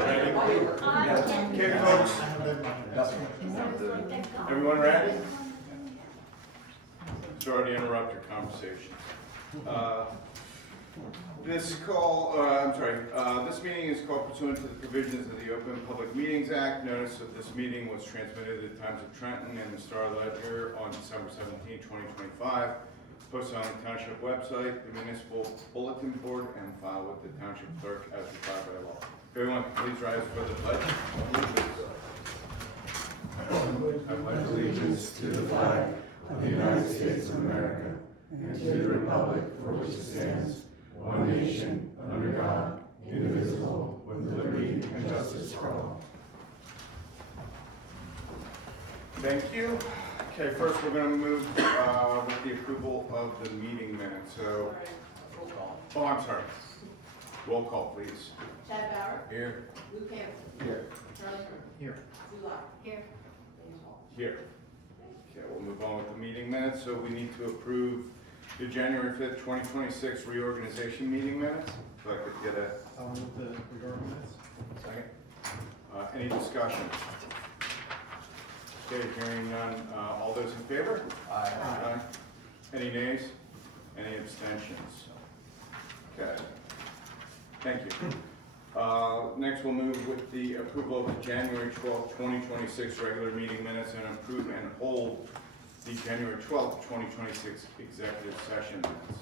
ready? Okay, folks. Everyone ready? Sorry to interrupt your conversation. This meeting is called pursuant to the provisions of the Open Public Meetings Act. Notice of this meeting was transmitted at the Times of Trenton and the Star Ledger on December 17, 2025. Posted on the Township website, the municipal bulletin board, and filed with the Township clerk as required by law. Everyone, please rise for the pledge. I pledge allegiance to the flag of the United States of America and to the republic for which it stands, one nation, under God, indivisible, with liberty and justice for all. Thank you. Okay, first we're going to move with the approval of the meeting minutes. So, oh, I'm sorry. Roll call, please. Chad Bauer. Here. Luke Hampton. Here. Charlie Kirk. Here. Sue Locke. Here. James Hall. Here. Okay, we'll move on with the meeting minutes. So we need to approve the January 5th, 2026 reorganization meeting minutes. If I could get a I'll move the reorg minutes. second. Any discussion? Okay, hearing none. All those in favor? Aye. Any nays? Any abstentions? Okay. Thank you. Next, we'll move with the approval of the January 12th, 2026 regular meeting minutes and approve and hold the January 12th, 2026 executive session minutes.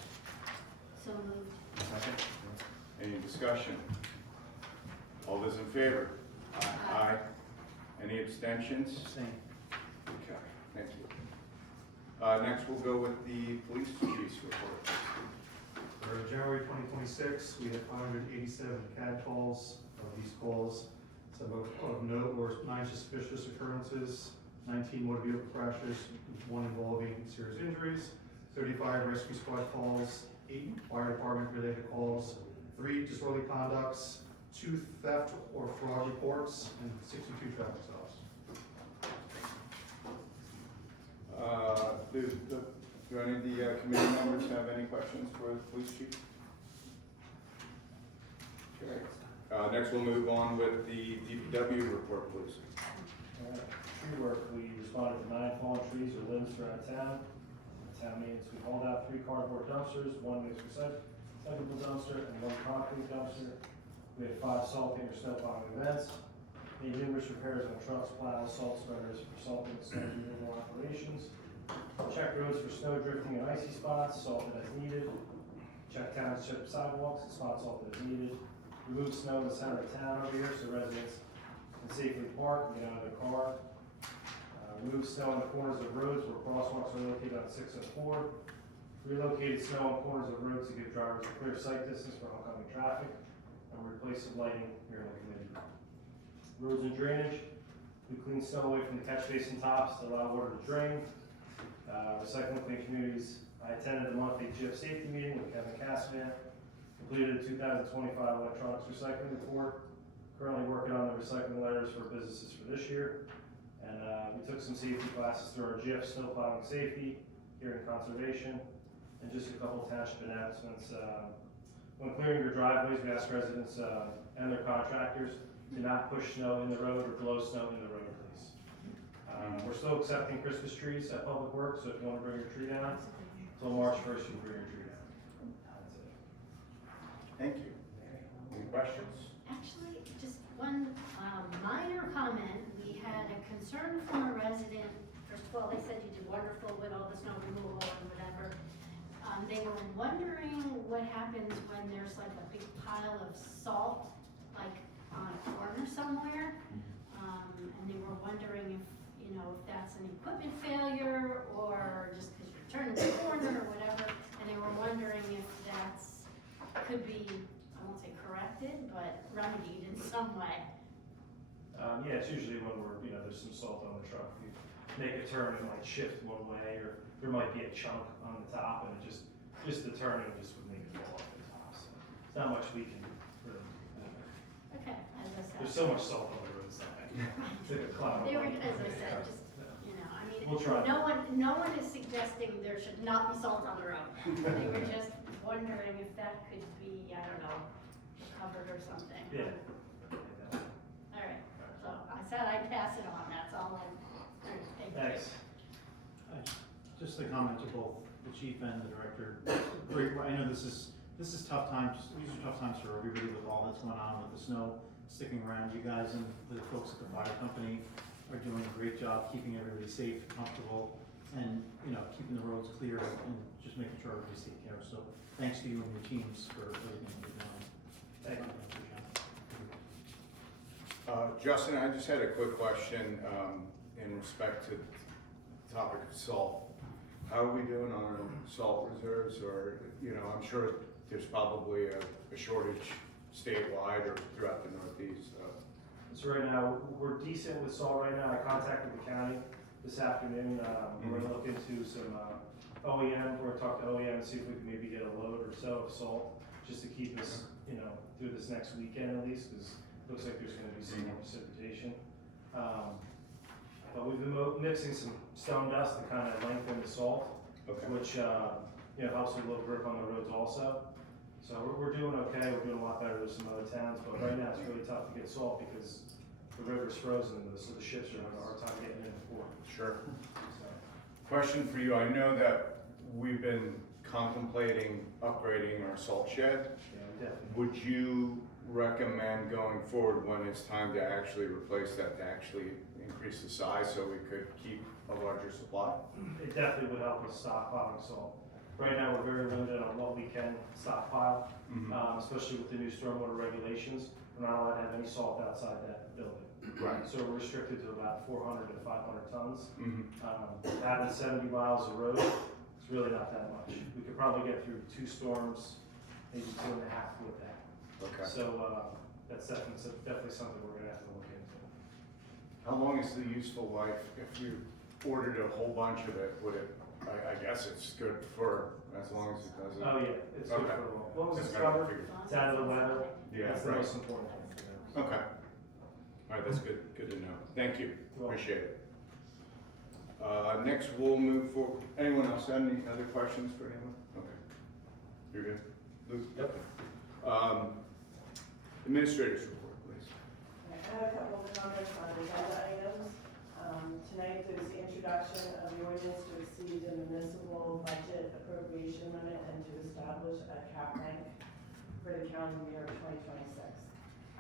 So moved. Second. Any discussion? All those in favor? Aye. Any abstentions? Same. Okay, thank you. Next, we'll go with the police chief's report. For January 2026, we had 587 CAD calls. Of these calls, some of note were 9 suspicious occurrences, 19 motor vehicle crashes, 1 involving serious injuries, 35 rescue squad calls, 8 fire department related calls, 3 disorderly conducts, 2 theft or fraud reports, and 62 traffic stops. Do any of the committee members have any questions for the police chief? Okay. Next, we'll move on with the DPW report, please. Tree work, we responded to 9 fallen trees or limbs throughout town. Town meetings, we hauled out 3 cardboard dumpsters, 1 mixed recyclable dumpster, and 1 concrete dumpster. We had 5 salting or snow plowing events. Made numerous repairs on trucks, plows, salt spreaders for salting and snow removal operations. Checked roads for snow drifting and icy spots, salted as needed. Checked township sidewalks and spot salted as needed. Remove snow in the center of town over here so residents can safely park and get out of their car. Remove snow on the corners of roads where crosswalks are located on 6 and 4. Relocated snow on corners of roads to give drivers a clear sight distance for oncoming traffic. And replace some lighting here in the community. Roads and drainage. We cleaned snow away from the catch basin tops to allow water to drain. Recycling clean communities. I attended the monthly GIF safety meeting with Kevin Cassman. Completed a 2025 electronics recycling report. Currently working on the recycling letters for businesses for this year. And we took some safety classes through our GIF snow plowing safety, here in conservation, and just a couple of township announcements. When clearing your driveways, we ask residents and their contractors to not push snow in the road or blow snow in the road, please. We're still accepting Christmas trees at Public Works, so if you want to bring your tree down, until March 1st, you can bring your tree down. That's it. Thank you. Any questions? Actually, just one minor comment. We had a concern from a resident. First of all, they said you did wonderful with all the snow removal and whatever. They were wondering what happens when there's like a big pile of salt, like on a corner somewhere. And they were wondering if, you know, if that's an equipment failure or just because you're turning the corner or whatever. And they were wondering if that's, could be, I won't say corrected, but remedied in some way. Yeah, it's usually when we're, there's some salt on the truck. You make a turn and like shift one way, or there might be a chunk on the top, and it just the turning just would make it fall off the top. So it's not much we can really do. Okay, as I said. There's so much salt on the road, it's like a cloud. They were, as I said, just, I mean, We'll try. no one is suggesting there should not be salt on the road. They were just wondering if that could be, I don't know, covered or something. Yeah. Just a comment to both the chief and the director. Great, I know this is tough times, these are tough times for everybody with all that's going on with the snow sticking around. You guys and the folks at the fire company are doing a great job keeping everybody safe, comfortable, and, you know, keeping the roads clear and just making sure everybody's taken care of. So thanks to you and your teams for everything you're doing. Thank you. Justin, I just had a quick question in respect to the topic of salt. How are we doing on our salt reserves? Or, you know, I'm sure there's probably a shortage statewide or throughout the Northeast. So right now, we're decent with salt right now. I contacted the county this afternoon. We're gonna look into some OEM, we're gonna talk to OEM and see if we can maybe get a load or so of salt, just to keep us, you know, through this next weekend at least, because it looks like there's gonna be some more precipitation. But we've been mixing some stone dust to kind of lengthen the salt, Okay. which, you know, helps with a little grip on the roads also. So we're doing okay, we're doing a lot better than some other towns, but right now it's really tough to get salt because the river's frozen, so the ships are having a hard time getting in the port. Sure. So, Question for you. I know that we've been contemplating upgrading our salt shed. yeah, we definitely. Would you recommend going forward when it's time to actually replace that, to actually increase the size so we could keep a larger supply? It definitely would help us stockpiling salt. Right now, we're very limited on what we can stockpile, especially with the new stormwater regulations. We're not allowed to have any salt outside that building. Right. So we're restricted to about 400 to 500 tons. Mm-hmm. Having 70 miles of road, it's really not that much. We could probably get through 2 storms, maybe 2.5 with that. Okay. So that's definitely something we're gonna have to look into. How long is the useful life? If you ordered a whole bunch of it, would it, I guess it's good for as long as it doesn't. Oh yeah, it's good Okay. for a while. As long as Just it's gotta covered, figure- it's out of the weather. Yeah, That's the right. most important thing for them. Okay. All right, that's good to know. Thank you. You're welcome. Appreciate it. Next, we'll move forward. Anyone else have any other questions for anyone? Okay. You're good? Luke? Yep. Administrators report, please. I have a couple of comments on agenda items. Tonight, there's the introduction of the ordinance to exceed the municipal budget appropriation limit and to establish a cap bank for the calendar year of 2026.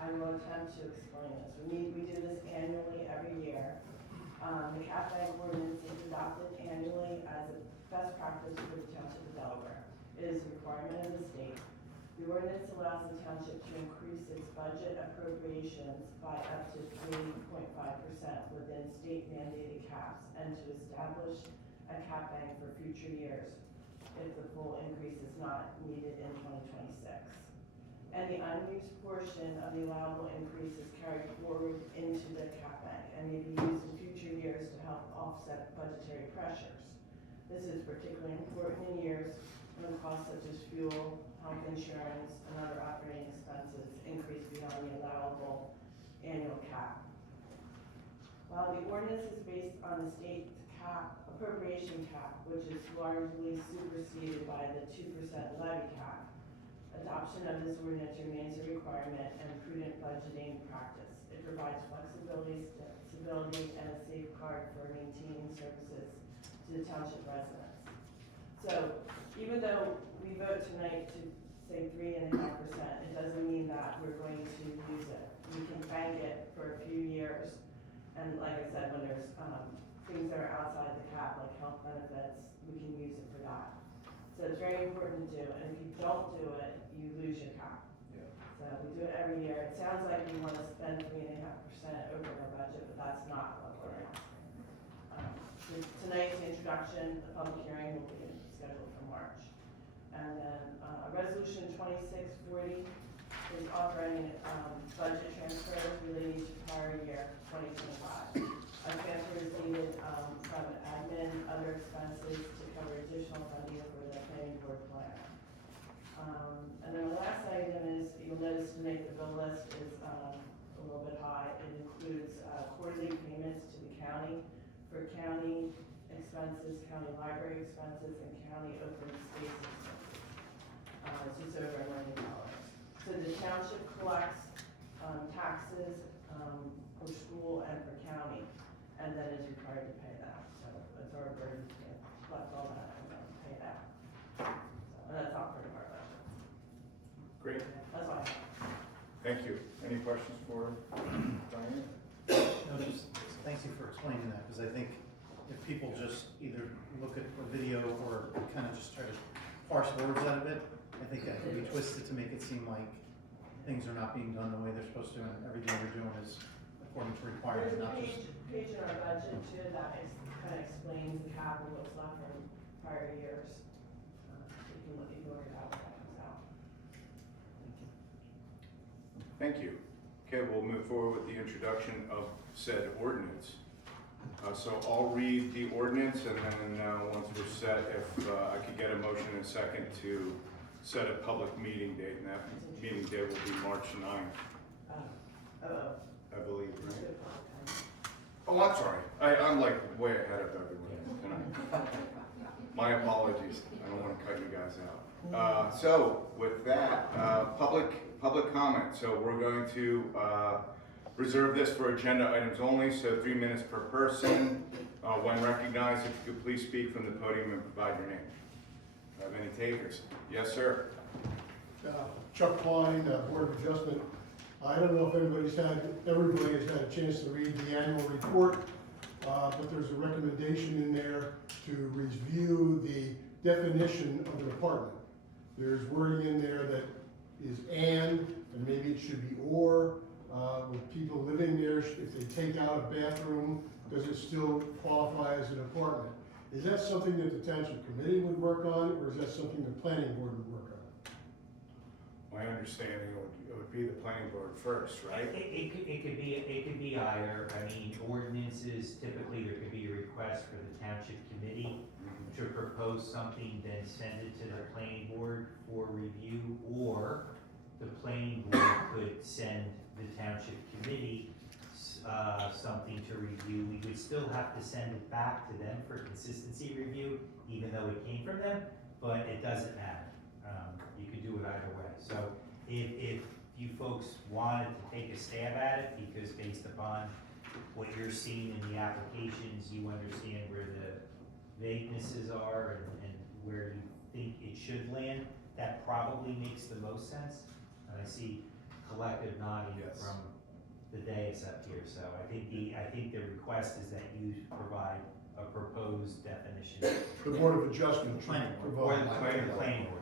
I will attempt to explain this. We do this annually every year. The cap bank ordinance is adopted annually as a best practice for the Township of Delaware. It is a requirement of the state. The ordinance allows the township to increase its budget appropriations by up to 3.5% within state mandated caps and to establish a cap bank for future years if the full increase is not needed in 2026. And the unused portion of the allowable increase is carried forward into the cap bank and may be used in future years to help offset budgetary pressures. This is particularly important in years when costs such as fuel, health insurance, and other operating expenses increase beyond the allowable annual cap. While the ordinance is based on the state cap, appropriation cap, which is largely superseded by the 2% levy cap, adoption of this ordinance remains a requirement and prudent budgeting practice. It provides flexibility, stability, and a safeguard for maintaining services to the township residents. So even though we vote tonight to say 3.5%, it doesn't mean that we're going to use it. We can bank it for a few years, and like I said, when there's things that are outside the cap, like health benefits, we can use it for that. So it's very important to do, and if you don't do it, you lose your cap. Yeah. So we do it every year. It sounds like we want to spend 3.5% over our budget, but that's not what we're asking. Tonight's introduction, the public hearing will be scheduled for March. And then resolution 2640 is offering budget transfers relating to prior year 2025. A transfer is needed from admin, other expenses to cover additional funding for the planning board plan. And then the last item is, you'll notice tonight the bill list is a little bit high. It includes quarterly payments to the county for county expenses, county library expenses, and county open space expenses. It's just over $1 million. So the township collects taxes for school and for county, and then is required to pay that. So it's our burden to pay. collect all that and then pay it out. So, and that's not part of our budget. Great, That's why. thank you. Any questions for Diane? No, just, thank you for explaining that, because I think if people just either look at a video or kind of just try to parse words out of it, I think that could be twisted to make it seem like things are not being done the way they're supposed to, and everything we're doing is according to requirement, There's a not just. page in our budget too that kind of explains the cap and what's left from prior years. You can work it out when that comes out. Thank you. Okay, we'll move forward with the introduction of said ordinance. So I'll read the ordinance, and then once we're set, if I could get a motion in a second to set a public meeting date, and that meeting date will be March 9th, I believe, right? Good point. Oh, I'm sorry. I'm like way ahead of everyone tonight. My apologies. I don't want to cut you guys out. So with that, public comment. So we're going to reserve this for agenda items only, so 3 minutes per person. When recognized, if you could please speak from the podium and provide your name. Have any takers? Yes, sir. Chuck Klein, Board of Adjustment. I don't know if everybody has had a chance to read the annual report, but there's a recommendation in there to review the definition of a department. There's wording in there that is and maybe it should be or, with people living there, if they take out a bathroom, does it still qualify as an apartment? Is that something that the Township Committee would work on, or is that something the Planning Board would work on? My understanding it would be the planning board first, right? It could be either. I mean, ordinances, typically there could be a request for the township committee to propose something, then send it to the planning board for review, or the planning board could send the township committee something to review. We would still have to send it back to them for consistency review, even though it came from them, but it doesn't matter. You could do it either way. So if you folks wanted to take a stab at it, because based upon what you're seeing in the applications, you understand where the vaguenesses are and where you think it should land, that probably makes the most sense. And I see collective nodding Yes. from the dais up here, so I think the request is that you provide a proposed definition. The Board of Adjustment should Or provide. the planning board.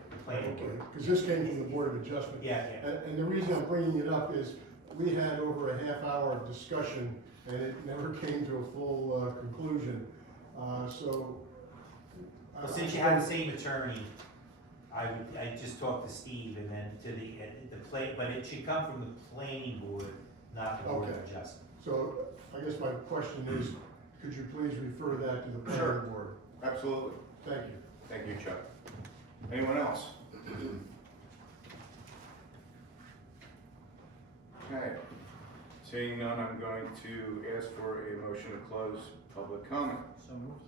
Because this came from the Board of Adjustment. Yeah. And the reason I'm bringing it up is, we had over a half-hour discussion, and it never came to a full conclusion, so. Well, since you have the same attorney, I just talked to Steve and then to the but it should come from the planning board, not the Board of Okay. Adjustment. So, I guess my question is, could you please refer that to the Sure. Planning Board? Absolutely. Thank you. Thank you, Chuck. Anyone else? Okay. Seeing none, I'm going to ask for a motion to close public comment. So moved.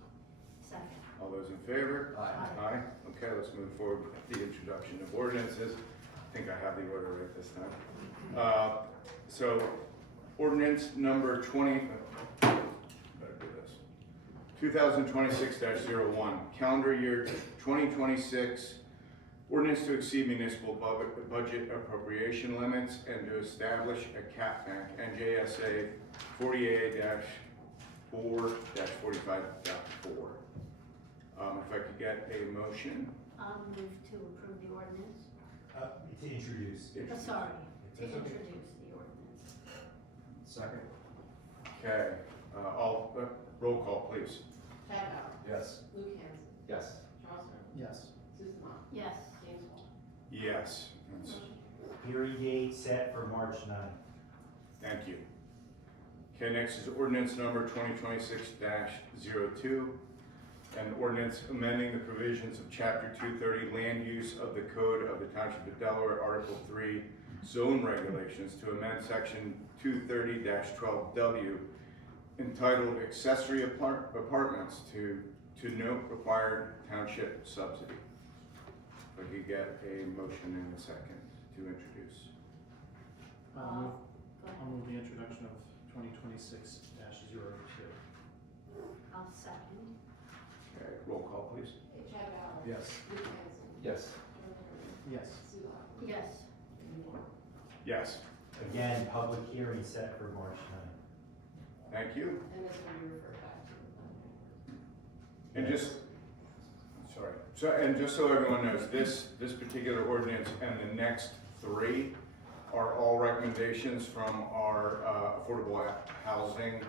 Second. All those in favor? Aye. Aye. Okay, let's move forward with the introduction of ordinances. I think I have the order right this time. So, ordinance number 20, better do this. 2026-01, calendar year 2026, ordinance to exceed municipal budget appropriation limits and to establish a cap bank, NJSA 48-4-45.4. If I could get a motion. I'll move to approve the ordinance. To introduce. Sorry, to That's okay. introduce the ordinance. Second. Okay, all, roll call, please. Chad Bauer. Yes. Luke Hanson. Yes. Charles Sterling. Yes. Susan Mott. Yes. James Wall. Yes. That's- Hearing date set for March 9th. Thank you. Okay, next is ordinance number 2026-02, an ordinance amending the provisions of Chapter 230 Land Use of the Code of the Township of Delaware, Article 3 Zone Regulations to amend Section 230-12W entitled Accessory Apartments to note required township subsidy. If I could get a motion in a second to introduce. Go I'll ahead. move the introduction of 2026-02. I'll second. Okay, roll call, please. Chad Bauer. Yes. Luke Hanson. Yes. Yes. Sue Lockley. Yes. Jimmy Moore. Yes, Again, public hearing set for March 9th. thank you. And this will be referred back to the planning board. And just, sorry, so, and just so everyone knows, this particular ordinance and the next three are all recommendations from our affordable housing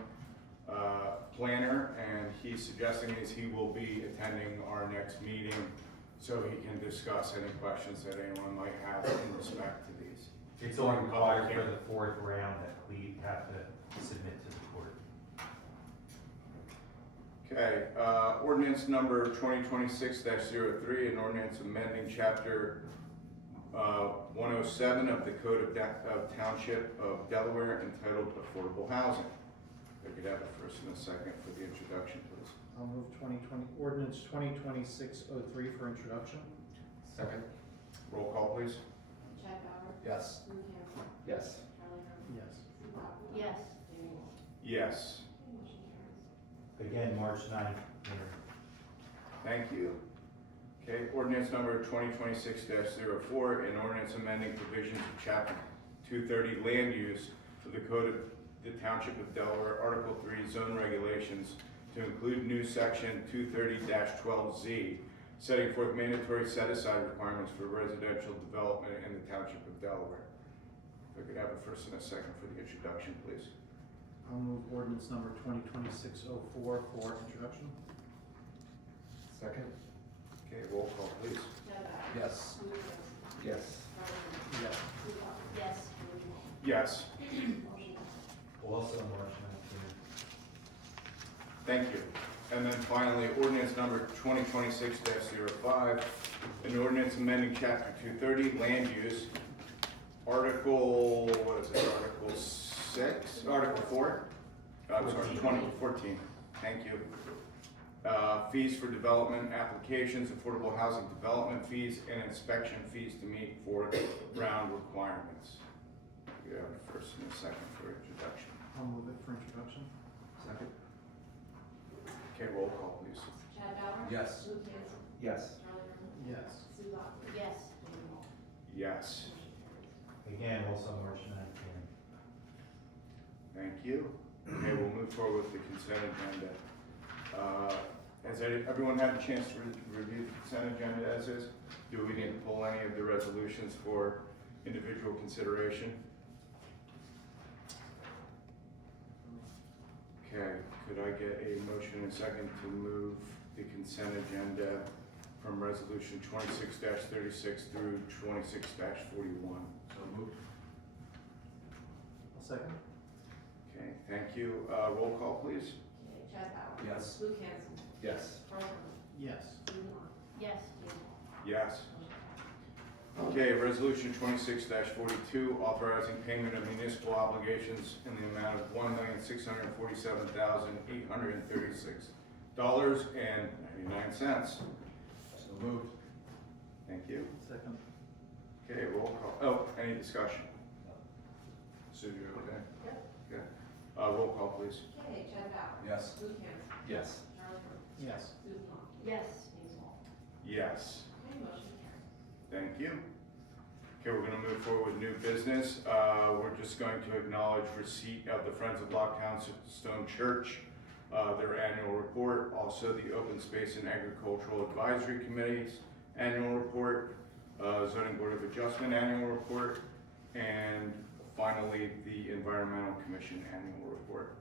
planner, and he's suggesting is he will be attending our next meeting so he can discuss any questions that anyone might have in respect to these. It's only required for the fourth round that we have to submit to the court. Okay, ordinance number 2026-03, an ordinance amending chapter 107 of the Code of Township of Delaware entitled Affordable Housing. If I could have a first and a second for the introduction, please. I'll move ordinance 2026-03 for introduction. Second. Roll call, please. Chad Bauer. Yes. Luke Hanson. Yes. Charlie Herman. Yes. Sue Lockley. Yes. Jimmy Moore. Yes, Okay, motion carries. Again, March 9th, hearing. thank you. Okay, ordinance number 2026-04, an ordinance amending provisions of chapter 230 land use of the Code of the Township of Delaware, Article 3 Zone Regulations to include new section 230-12Z, setting forth mandatory set-aside requirements for residential development in the Township of Delaware. If I could have a first and a second for the introduction, please. I'll move ordinance number 2026-04 for introduction. Second. Okay, roll call, please. Chad Bauer. Yes. Luke Hanson. Yes. Charlie Herman. Yes. Sue Lockley. Yes. Jimmy Moore. Yes, Motion carries. Also March 9th, hearing. thank you. And then finally, ordinance number 2026-05, an ordinance amending chapter 230, land use, article, what is it, article 6, article 4? I'm sorry, 2014, thank you. Fees for development applications, affordable housing development fees, and inspection fees to meet fourth round requirements. We have a first and a second for introduction. I'll move it for introduction. Second. Okay, roll call, please. Chad Bauer. Yes. Luke Hanson. Yes. Charlie Herman. Yes. Sue Lockley. Yes. Jimmy Moore. Yes. Motion carries. Again, also March 9th, hearing. Thank you. Okay, we'll move forward with the consent agenda. Has everyone had a chance to review the consent agenda as is? Do we need to pull any of the resolutions for individual consideration? Okay, could I get a motion and second to move the consent agenda from resolution 26-36 through 26-41? So moved. I'll second. Okay, thank you. Roll call, please. Okay, Chad Bauer. Yes. Luke Hanson. Yes. Charlie Herman. Yes. Sue Lockley. Yes. Jimmy Moore. Yes. Motion carries. Okay, resolution 26-42, authorizing payment of municipal obligations in the amount of $1,647,836.99. So moved. Thank you. Second. Okay, roll call. Oh, any discussion? Sue, you okay? Yep. Okay. Roll call, please. Okay, Chad Bauer. Yes. Luke Hanson. Yes. Charlie Herman. Yes. Susan Lockley. Yes. James Moore. Yes. Okay, motion carries. Thank you. Okay, we're gonna move forward with new business. We're just going to acknowledge receipt of the Friends of Locktown Stone Church, their annual report, also the Open Space and Agricultural Advisory Committee's annual report, Zoning Board of Adjustment annual report, and finally, the Environmental Commission annual report.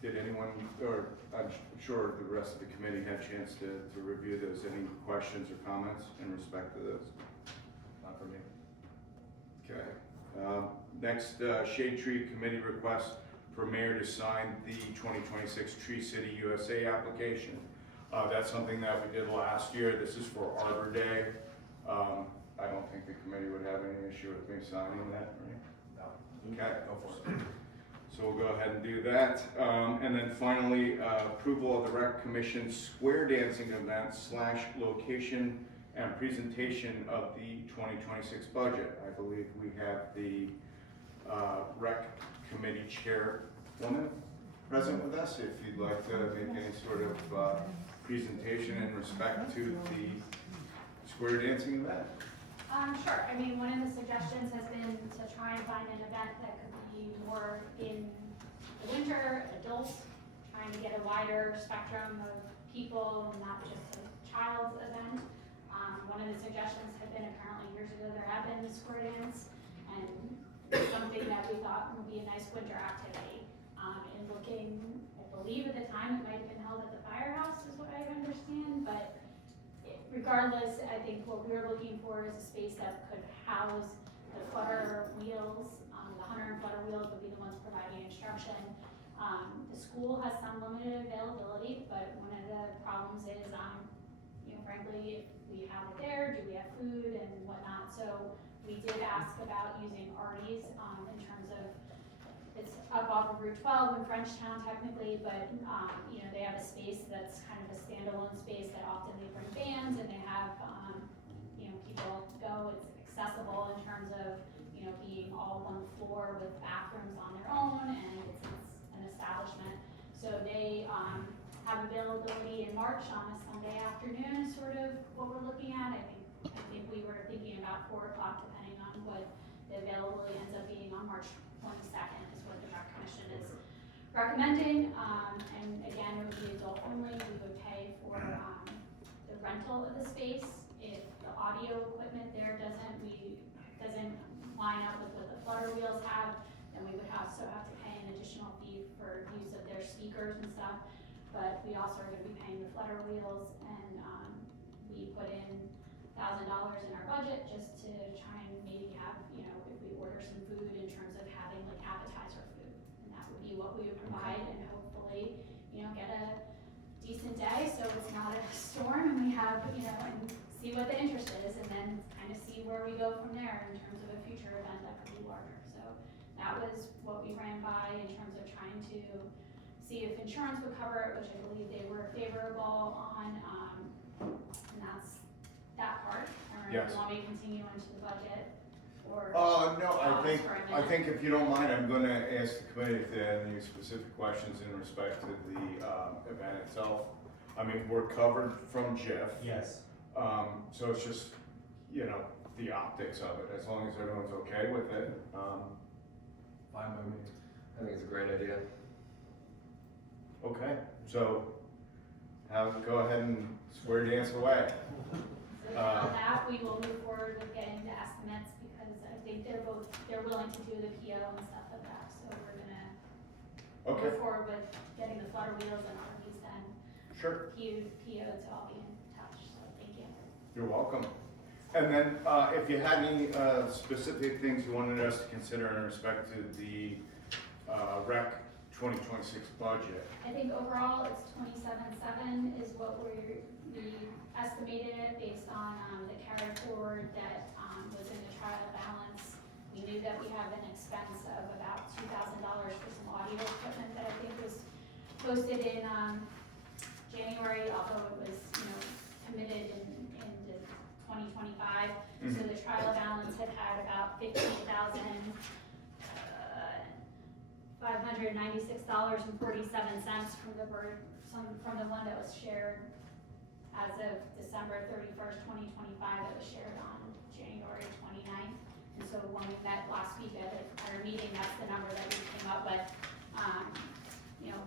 Did anyone, or I'm sure the rest of the committee had a chance to review those. Any questions or comments in respect to those? Not for me. Okay. Next, Shade Tree Committee request for mayor to sign the 2026 Tree City USA application. That's something that we did last year. This is for Arbor Day. I don't think the committee would have any issue with me signing that, right? No. Okay. Go for it. So we'll go ahead and do that. And then finally, approval of the Rec Commission square dancing event / location and presentation of the 2026 budget. I believe we have the Rec Committee Chairwoman present with us, if you'd like to make any sort of presentation in respect to the square dancing event. Sure. I mean, one of the suggestions has been to try and find an event that could be more in the winter, adults, trying to get a wider spectrum of people, not just a child's event. One of the suggestions had been apparently years ago there had been the square dance, and something that we thought would be a nice winter activity. And looking, I believe at the time it might have been held at the firehouse, is what I understand, but regardless, I think what we're looking for is a space that could house the flutter wheels. The hunter and flutter wheels would be the ones providing instruction. The school has some limited availability, but one of the problems is, frankly, if we have it there, do we have food and whatnot? So we did ask about using Artie's in terms of, it's up off of Route 12 in Frenchtown technically, but they have a space that's kind of a standalone space that often they bring bands and they have, people go, it's accessible in terms of, being all one floor with bathrooms on their own, and it's an establishment. So they have availability in March on a Sunday afternoon is sort of what we're looking at. I think we were thinking about 4 o'clock, depending on what the availability ends up being on March 22nd is what the rec commission is recommending. And again, it would be adult only. We would pay for the rental of the space. If the audio equipment there doesn't line up with what the flutter wheels have, then we would also have to pay an additional fee for use of their speakers and stuff. But we also are going to be paying the flutter wheels, and we put in $1,000 in our budget just to try and maybe have, if we order some food in terms of having like appetizer food, and that would be what we would provide, and hopefully, get a decent day so it's not a storm, and we have, and see what the interest is, and then kind of see where we go from there in terms of a future event that could be larger. So that was what we ran by in terms of trying to see if insurance would cover it, which I believe they were favorable on, and that's that part. I don't know if Yes. you want me to continue into the budget, or? No, pause for a I minute. think if you don't mind, I'm gonna ask the committee if they have any specific questions in respect to the event itself. I mean, we're covered from Jeff. Yes. So it's just, the optics of it, as long as everyone's okay with it. Fine by me. I think it's a great idea. Okay, so go ahead and square dance away. So on that, we will move forward with getting the estimates, because I think they're willing to do the PO and stuff like that, so we're gonna Okay, move forward with getting the flutter wheels and RVs then, sure, PO to all be in touch, so thank you. you're welcome. And then, if you had any specific things you wanted us to consider in respect to the rec 2026 budget. I think overall, it's 27.7 is what we estimated it based on the carry forward that was in the trial balance. We knew that we have an expense of about $2,000 for some audio equipment that I think was posted in January, although it was, committed in 2025. So the trial balance had about $15,596.47 from the one that was shared as of December 31st, 2025, that was shared on January 29th. And so when we met last week at our meeting, that's the number that we came up with.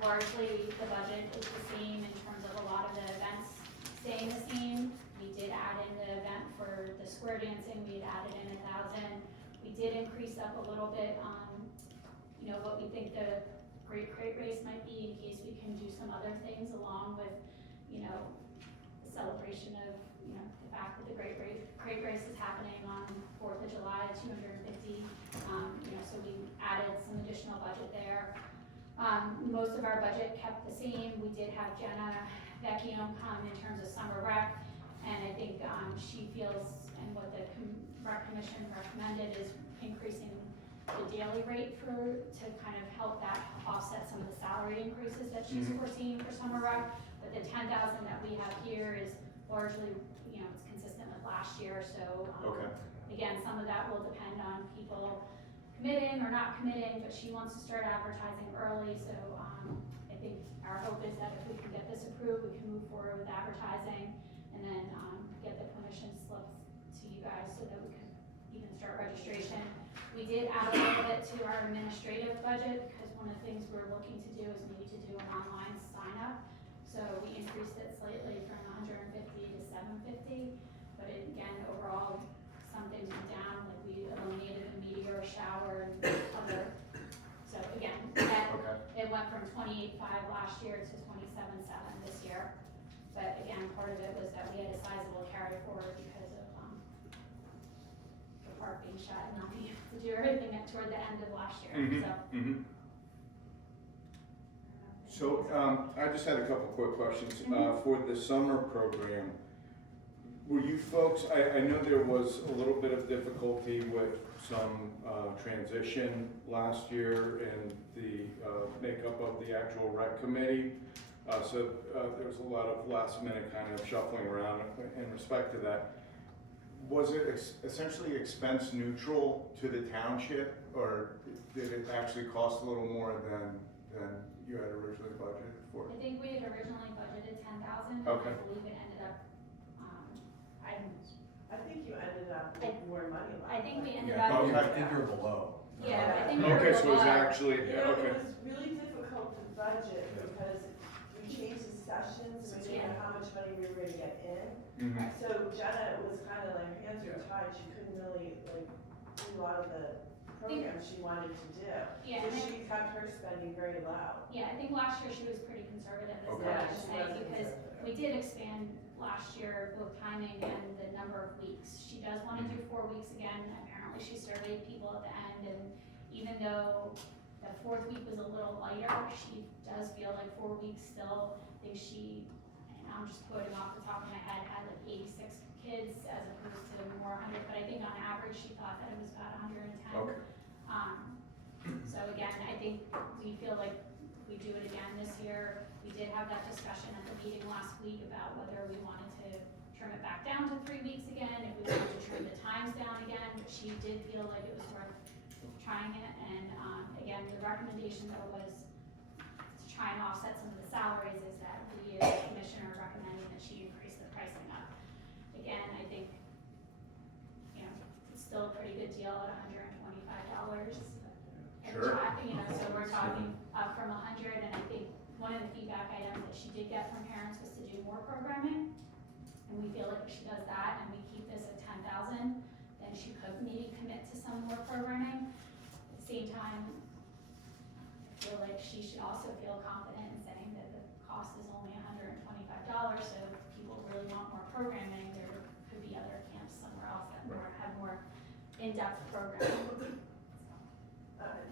Largely the budget is the same in terms of a lot of the events staying the same. We did add in the event for the square dancing, we had added in 1,000. We did increase up a little bit on, what we think the Great Crate Race might be, in case we can do some other things along with, the celebration of, the fact that the Crate Race is happening on 4th of July, 250. So we added some additional budget there. Most of our budget kept the same. We did have Jenna Vecchione come in terms of summer rec, and I think she feels, and what the rec commission recommended, is increasing the daily rate to kind of help that offset some of the salary increases that she's foreseeing for summer rec. But the 10,000 that we have here is largely, it's consistent with last year. So Okay. again, some of that will depend on people committing or not committing, but she wants to start advertising early, so I think our hope is that if we can get this approved, we can move forward with advertising and then, get the permission slips to you guys so that we can even start registration. We did add a little bit to our administrative budget because one of the things we're looking to do is maybe to do an online sign up. So we increased it slightly from 150 to 750, but again, overall, some things went down, like we eliminated the meteor shower and other. So again, it went from 28.5 last year to 27.7 this year. But again, part of it was that we had a sizable carry forward because of, the park being shut and not being able to do everything toward the end of last year, so. So, I just had a couple quick questions. For the summer program, were you folks, I know there was a little bit of difficulty with some transition last year in the makeup of the actual rec committee. So there was a lot of last minute kind of shuffling around in respect to that. Was it essentially expense neutral to the township, or did it actually cost a little more than you had originally budgeted for? I think we had originally budgeted 10,000. Okay. I believe it ended up, I think you ended up with more money left. I think we ended Yeah, up. I think you're below. Yeah, I think we were Okay, so it was below. actually, okay. It was really difficult to budget because we changed the sessions, and we didn't know how much money we were gonna get in. Mhm. So Jenna was kind of like, hands were tied, she couldn't really like do a lot of the programs she wanted to do. Yeah, So and she kept her spending very low. Yeah, I think last year she was pretty conservative, is what Okay. I Yeah, would she say, was because conservative. we did expand last year, both timing and the number of weeks. She does wanna do 4 weeks again, apparently she surveyed people at the end, and even though the 4th week was a little lighter, she does feel like 4 weeks still, I think she, and I'm just quoting off the top of my head, had like 86 kids as opposed to more 100, but I think on average, she thought that it was about 110. Okay. So again, I think we feel like we do it again this year. We did have that discussion at the meeting last week about whether we wanted to trim it back down to 3 weeks again, if we wanted to trim the times down again, but she did feel like it was worth trying it, and, again, the recommendation though was to try and offset some of the salaries is that we, as a commissioner, are recommending that she increase the pricing up. Again, I think, you know, it's still a pretty good deal at $125. Sure. You know, so we're talking up from 100, and I think one of the feedback items that she did get from parents was to do more programming. And we feel like if she does that and we keep this at 10,000, then she could maybe commit to some more programming. At the same time, I feel like she should also feel confident in saying that the cost is only $125, so if people really want more programming, there could be other camps somewhere else that have more in-depth programming.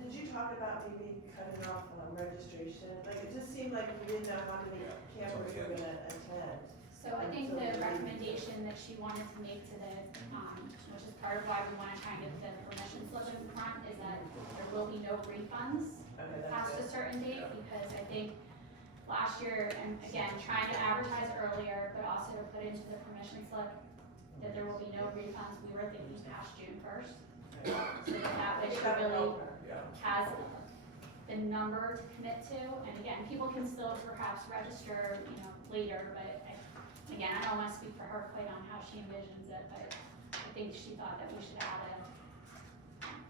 Did you talk about maybe cutting off registration? Like, it just seemed like we didn't know how many campers were gonna attend. So I think the recommendation that she wanted to make to the, which is part of why we wanna try and get the permission slip in front, is that there will be no refunds Okay, that's past a it. certain date, because I think last year, and again, trying to advertise earlier, but also to put into the permission slip that there will be no refunds, we were thinking past June 1st. So that way she really has the number to commit to, and again, people can still perhaps register, you know, later, but again, I don't wanna speak for her quite on how she envisions it, but I think she thought that we should add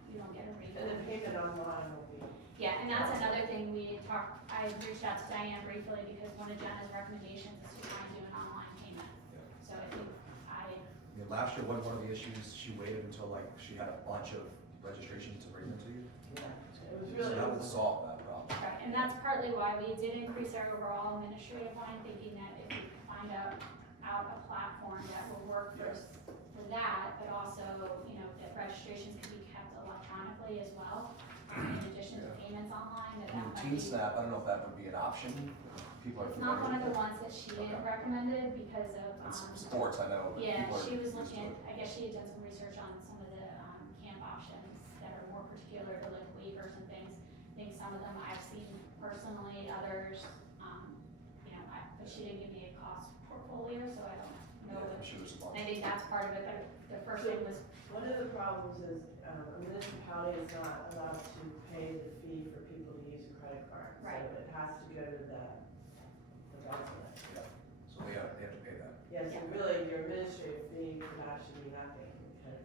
you don't get a refund. And the payment online will be. Yeah, and that's another thing we had talked, I reached out to Diane briefly because one of Jenna's recommendations is to try and do an online payment. So I think Yeah, last year, one of the issues, she waited until like she had a bunch of registrations to bring them to you. Yeah, it was So really. that would solve that problem. right, and that's partly why we did increase our overall administrative line, thinking that if we could find out a platform that will work for that, but also, you know, that registrations can be kept electronically as well, in addition to payments online, that might Teen be. Snap, I don't know if that would be an option. People are. It's not one of the ones that she had Okay. recommended because of, Sports, I know. But yeah, people are she was used to looking, it. I guess she had done some research on some of the, camp options that are more particular to like waivers and things. I think some of them I've seen personally, others, you know, but she didn't give me a cost portfolio, so I don't know. Yeah, she was. And I think that's part of it, but the first thing was, One of the problems is, a municipality is not allowed to pay the fee for people to use a credit card. Right. So it has to go to the resident. So they have to pay that. Yeah, so really your administrative fee could actually be nothing because,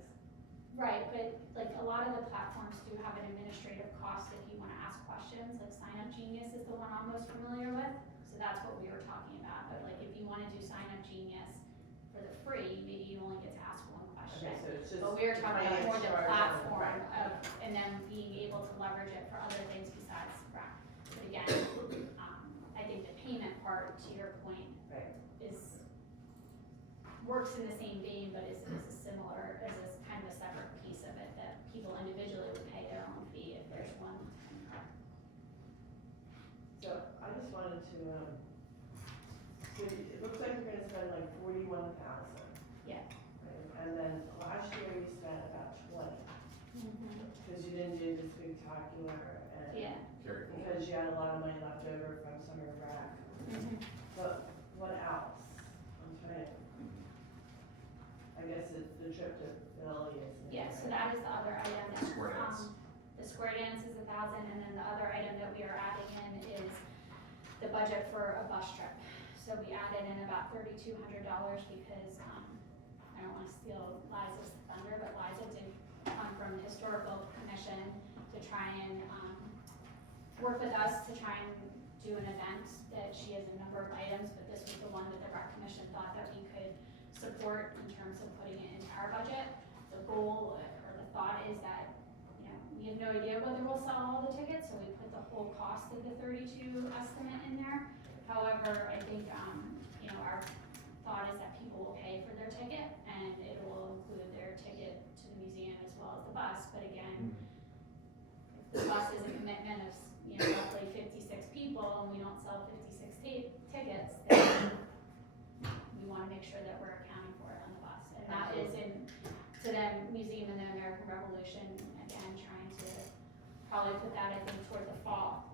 Right, but like a lot of the platforms do have an administrative cost if you wanna ask questions, like Sign Up Genius is the one I'm most familiar with. So that's what we were talking about, but like if you wanna do Sign Up Genius for the free, maybe you only get to ask one question. okay, so it's just. But we were talking about more the finance charge platform right. of, and then being able to leverage it for other things besides rec. But again, I think the payment part, to your point, Right. works in the same vein, but is a similar, is a kind of a separate piece of it, that people individually would pay their own fee if there's one. So I just wanted to, so it looks like we're gonna spend like 41,000. Yeah. Right, and then last year we spent about 20, because you didn't do the spectacular and. Yeah. Carry. Because you had a lot of money left over from summer rec. But what else? I'm trying to, I guess it's the trip to Philly is. Yeah, so that is the other item. that, Square dance. The square dance is 1,000, and then the other item that we are adding in is the budget for a bus trip. So we added in about $3,200 because, I don't wanna steal Liza's thunder, but Liza did come from the historical commission to try and, work with us to try and do an event that she has a number of items, but this was the one that the rec commission thought that we could support in terms of putting it into our budget. The goal or the thought is that, you know, we have no idea whether we'll sell all the tickets, so we put the whole cost of the 32 estimate in there. However, I think, you know, our thought is that people will pay for their ticket and it will include their ticket to the museum as well as the bus, but again, if the bus is a commitment of, you know, roughly 56 people and we don't sell 56 tickets, then we wanna make sure that we're accounting for it on the bus. And that is in, to the Museum of the American Revolution, again, trying to probably put that, I think, toward the fall.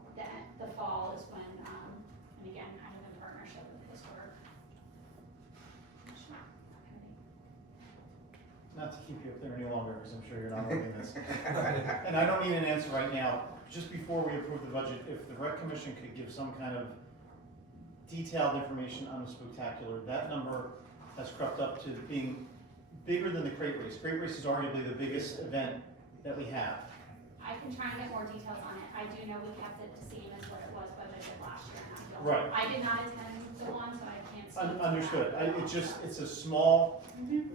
The fall is when, and again, kind of in partnership with the historic. Not to keep you up there any longer, because I'm sure you're not looking at this. And I don't need an answer right now. Just before we approve the budget, if the rec commission could give some kind of detailed information on the spectacular, that number has crept up to being bigger than the crate race. Crate race is arguably the biggest event that we have. I can try and get more details on it. I do know we kept it the same as what it was budgeted last year, and I don't. Right. I did not attend the one, so I can't speak to that. Understood. It's a small, Mhm.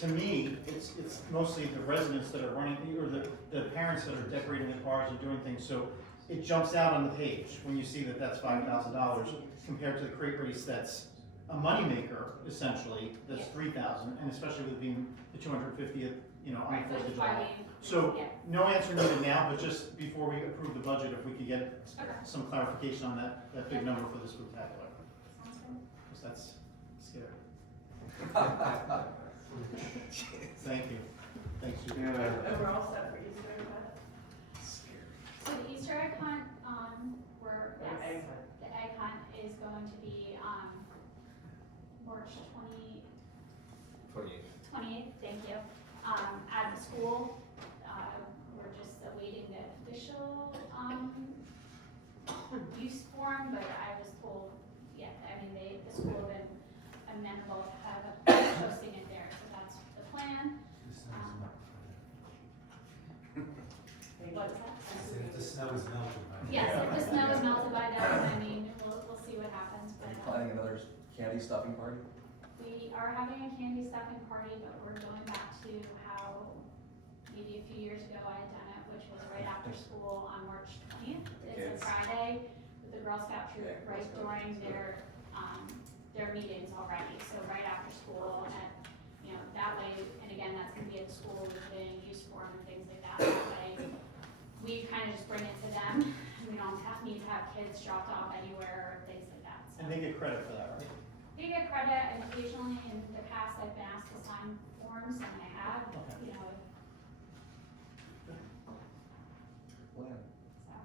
to me, it's mostly the residents that are running, or the parents that are decorating the cars and doing things, so it jumps out on the page when you see that that's $5,000 compared to the crate race that's a moneymaker, essentially, that's 3,000, and especially with being the 250th, you know, on Right, the 4th which of is why July. we. So, Yeah. no answer needed now, but just before we approve the budget, if we could get Okay. some clarification on that big Yeah. number for the spectacular, Sounds good. because that's scary. Thank you. Thanks, Judy. And, And we're all set for Easter egg hunt? So the Easter egg hunt, we're, Or yes, egg hunt? the egg hunt is going to be, March 28th, thank you. At the school, we're just awaiting the official, use form, but I was told, yeah, I mean, the school have been amenable to have posting it there, so that's the plan. What's that? If the snow is melted by then. Yes, if the snow is melted by then, I mean, we'll see what happens, Are but, you planning another candy stuffing party? we are having a candy stuffing party, but we're going back to how maybe a few years ago I had done it, which was right after school on March 20th. It's a Kids. Friday with the Girl Scout troop, Yeah, Girl right Scouts. during their meetings already, so right after school, and, you know, that way, and again, that's gonna be at the school, we're putting use form and things like that, that way, we kind of just bring it to them, we don't need to have kids dropped off anywhere or things like that, so. And they get credit for that, right? They get credit, and occasionally in the past, I've been asked to sign forms, and I have, Okay. you know, When? so.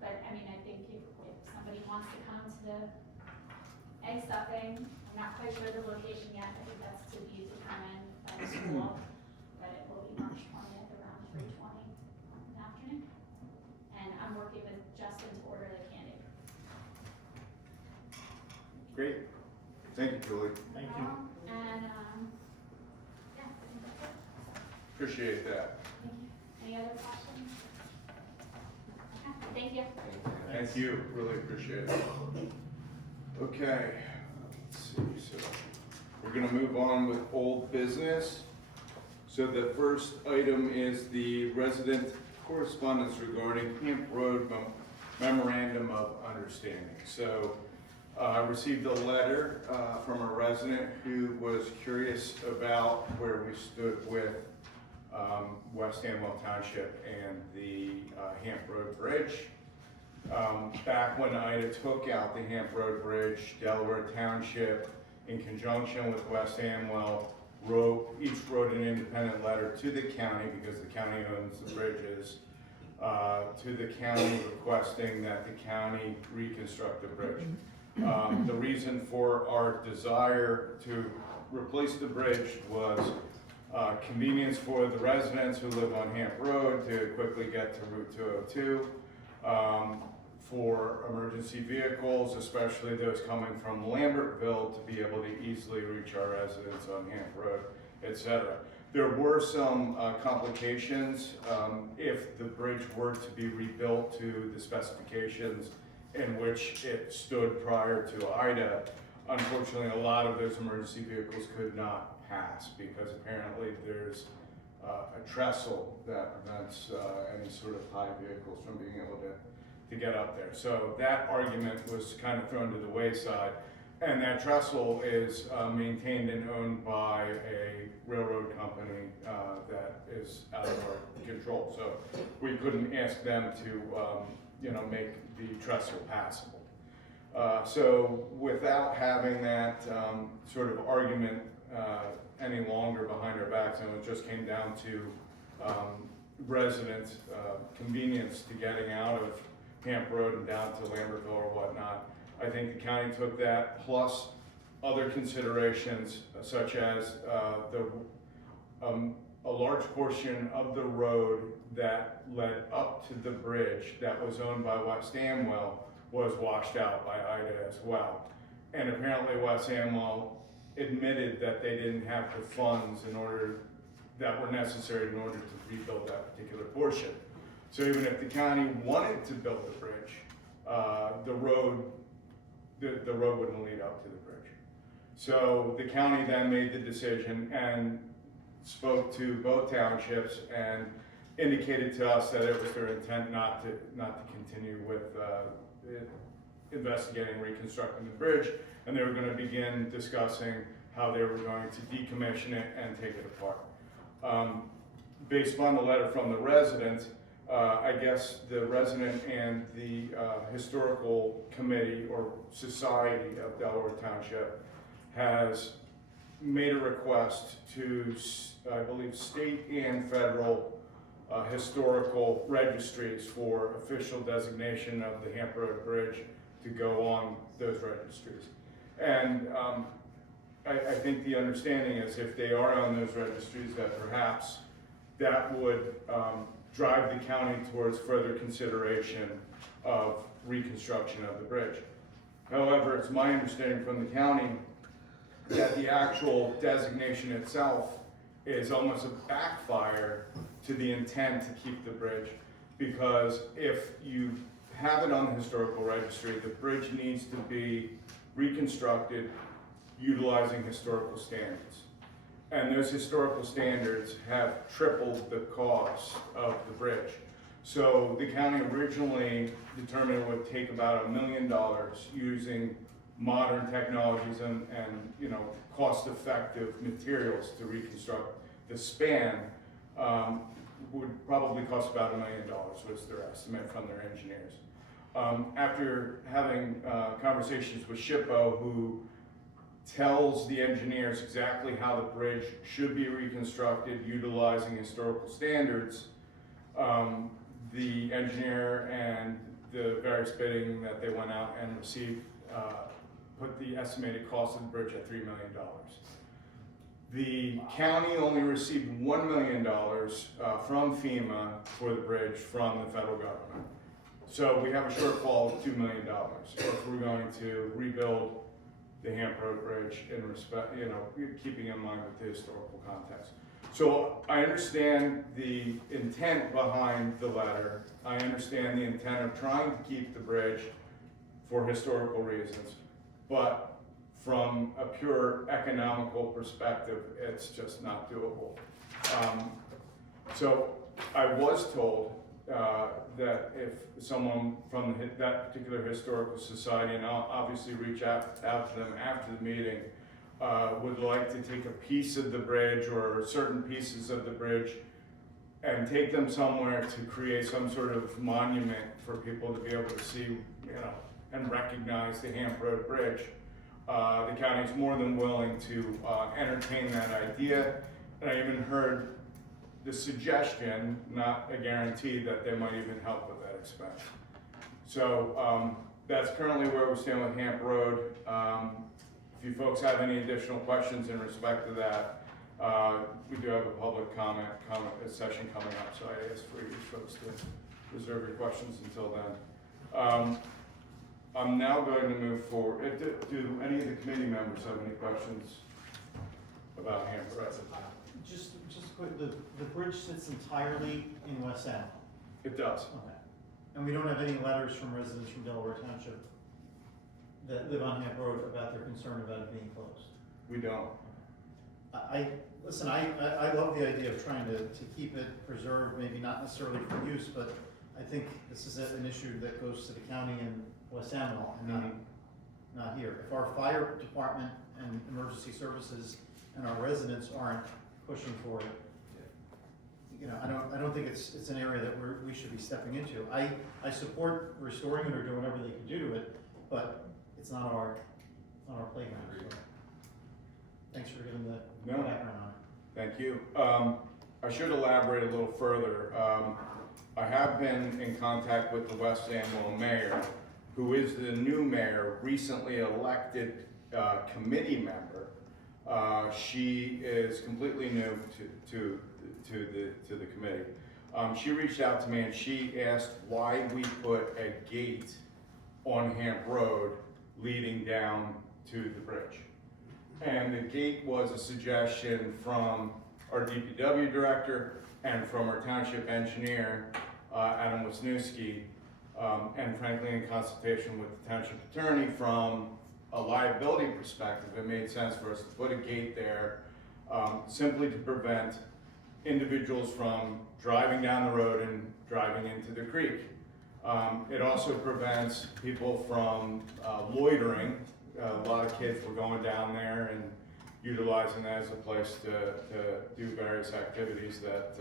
But, I mean, I think if somebody wants to come to the egg stuffing, I'm not quite sure the location yet, I think that's to be determined by the school, but it will be March 20th around Great. Thank you, Julie. Thank you. And, yeah, I think that's it. Appreciate that. Thank you. Any other questions? Okay, thank you. Thank you, really appreciate it. Okay, let's see, so we're gonna move on with old business. So the first item is the resident correspondence regarding Camp Road Memorandum of Understanding. So I received a letter from a resident who was curious about where we stood with West Amwell Township and the Hamp Road Bridge. Back when Ida took out the Hamp Road Bridge, Delaware Township, in conjunction with West Amwell, each wrote an independent letter to the county, because the county owns the bridges, to the county requesting that the county reconstruct the bridge. The reason for our desire to replace the bridge was convenience for the residents who live on Hamp Road to quickly get to Route 202, for emergency vehicles, especially those coming from Lambertville, to be able to easily reach our residents on Hamp Road, etc. There were some complications if the bridge were to be rebuilt to the specifications in which it stood prior to Ida. Unfortunately, a lot of those emergency vehicles could not pass because apparently there's a trestle that prevents any sort of high vehicles from being able to get up there. So that argument was kind of thrown to the wayside. And that trestle is maintained and owned by a railroad company that is out of our control. So we couldn't ask them to, make the trestle passable. So without having that sort of argument any longer behind our backs, and it just came down to residents' convenience to getting out of Camp Road and down to Lambertville or whatnot, I think the county took that, plus other considerations such as a large portion of the road that led up to the bridge that was owned by West Amwell was washed out by Ida as well. And apparently West Amwell admitted that they didn't have the funds that were necessary in order to rebuild that particular portion. So even if the county wanted to build the bridge, the road wouldn't lead up to the bridge. So the county then made the decision and spoke to both townships and indicated to us that it was their intent not to continue with investigating and reconstructing the bridge, and they were going to begin discussing how they were going to decommission it and take it apart. Based upon the letter from the resident, I guess the resident and the historical committee or society of Delaware Township has made a request to, I believe, state and federal historical registries for official designation of the Hamp Road Bridge to go on those registries. And I think the understanding is if they are on those registries, that perhaps that would drive the county towards further consideration of reconstruction of the bridge. However, it's my understanding from the county that the actual designation itself is almost a backfire to the intent to keep the bridge, because if you have it on the historical registry, the bridge needs to be reconstructed utilizing historical standards. And those historical standards have tripled the cost of the bridge. So the county originally determined it would take about $1 million using modern technologies and cost-effective materials to reconstruct the span. Would probably cost about $1 million was their estimate from their engineers. After having conversations with SHPO, who tells the engineers exactly how the bridge should be reconstructed utilizing historical standards, the engineer and the various bidding that they went out and received put the estimated cost of the bridge at $3 million. The county only received $1 million from FEMA for the bridge from the federal government. So we have a shortfall of $2 million if we're going to rebuild the Hamp Road Bridge in respect, keeping in mind with the historical context. So I understand the intent behind the letter. I understand the intent of trying to keep the bridge for historical reasons, but from a pure economical perspective, it's just not doable. So I was told that if someone from that particular historical society, and I'll obviously reach out to them after the meeting, would like to take a piece of the bridge or certain pieces of the bridge and take them somewhere to create some sort of monument for people to be able to see, and recognize the Hamp Road Bridge. The county is more than willing to entertain that idea. And I even heard the suggestion, not a guarantee, that they might even help with that expense. So that's currently where we stand with Hamp Road. If you folks have any additional questions in respect to that, we do have a public comment session coming up, so I ask for you folks to reserve your questions until then. I'm now going to move forward. Do any of the committee members have any questions about Hamp Road? Just quick, the bridge sits entirely in West End. It does. Okay. And we don't have any letters from residents from Delaware Township that live on Hamp Road about their concern about it being closed. We don't. Listen, I love the idea of trying to keep it preserved, maybe not necessarily for use, but I think this is an issue that goes to the county and West Amwell and not here. If our fire department and emergency services and our residents aren't pushing for it, I don't think it's an area that we should be stepping into. I support restoring it or doing whatever they can do to it, but it's not our playground. So thanks for giving the background on it. Thank you. I should elaborate a little further. I have been in contact with the West Amwell mayor, who is the new mayor, recently elected committee member. She is completely new to the committee. She reached out to me and she asked why we put a gate on Hamp Road leading down to the bridge. And the gate was a suggestion from our DPW director and from our township engineer, Adam Wisniewski, and frankly in consultation with the township attorney. From a liability perspective, it made sense for us to put a gate there simply to prevent individuals from driving down the road and driving into the creek. It also prevents people from loitering. A lot of kids were going down there and utilizing that as a place to do various activities that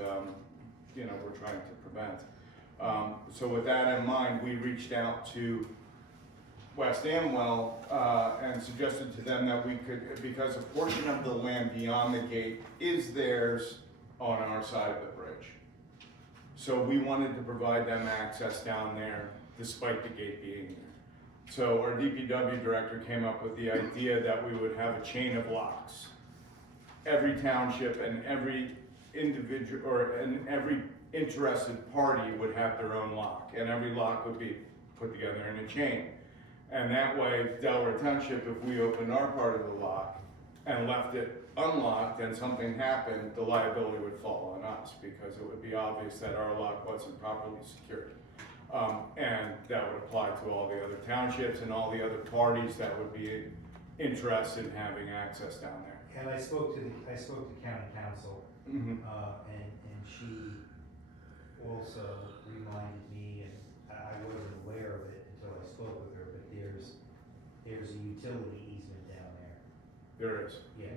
we're trying to prevent. So with that in mind, we reached out to West Amwell and suggested to them that we could, because a portion of the land beyond the gate is theirs on our side of the bridge. So we wanted to provide them access down there despite the gate being there. So our DPW director came up with the idea that we would have a chain of locks. Every township and every individual and every interested party would have their own lock, and every lock would be put together in a chain. And that way, Delaware Township, if we opened our part of the lock and left it unlocked and something happened, the liability would fall on us because it would be obvious that our lock wasn't properly secured. And that would apply to all the other townships and all the other parties that would be interested in having access down there. And I spoke to county council, Mm-hmm. and she also reminded me, and I wasn't aware of it until I spoke with her, but there's a utility easement down there. There is. Yeah.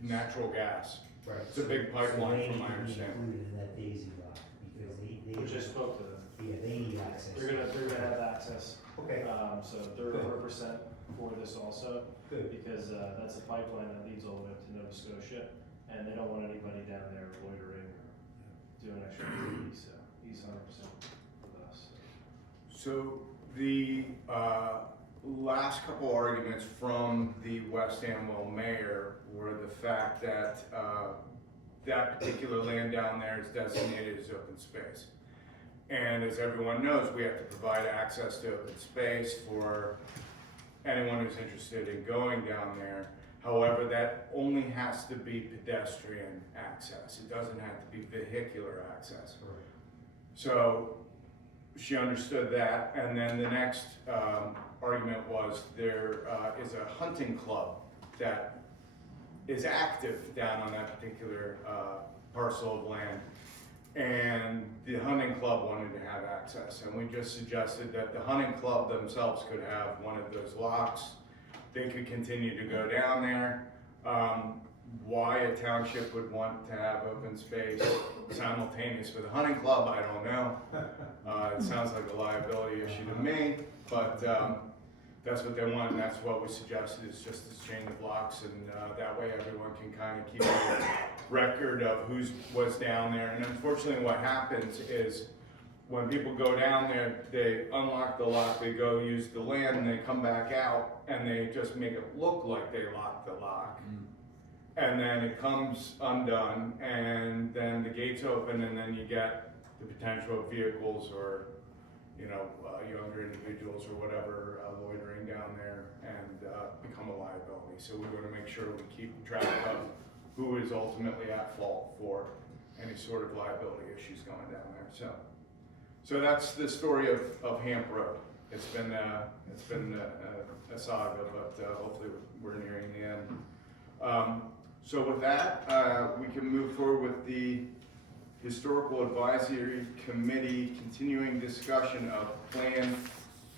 Natural gas. Right. It's a big pipeline from my So they need to be understanding. included in that Daisy Rock, because they. We just spoke to them. Yeah, they need access. They're gonna have access. Okay. So they're 100% for this also, Good. because that's a pipeline that leads all the way up to Nova Scotia, and they don't want anybody down there loitering or doing extra activities, so he's 100% with us. So the last couple arguments from the West Amwell mayor were the fact that that particular land down there is designated as open space. And as everyone knows, we have to provide access to open space for anyone who's interested in going down there. However, that only has to be pedestrian access. It doesn't have to be vehicular access. So she understood that, and then the next argument was there is a hunting club that is active down on that particular parcel of land, and the hunting club wanted to have access, and we just suggested that the hunting club themselves could have one of those locks. They could continue to go down there. Why a township would want to have open space simultaneous with a hunting club, I don't know. It sounds like a liability issue to me, but that's what they want, and that's what we suggested, is just this chain of locks, and that way everyone can kind of keep a record of was down there. And unfortunately what happens is when people go down there, they unlock the lock, they go use the land, and they come back out, and they just make it look like they locked the lock. And then it comes undone, and then the gates open, and then you get the potential of vehicles or, younger individuals or whatever loitering down there and become a liability. So we want to make sure we keep track of who is ultimately at fault for any sort of liability issues going down there. So that's the story of Hamp Road. It's been a saga, but hopefully we're nearing the end. So with that, we can move forward with the Historical Advisory Committee continuing discussion of Plan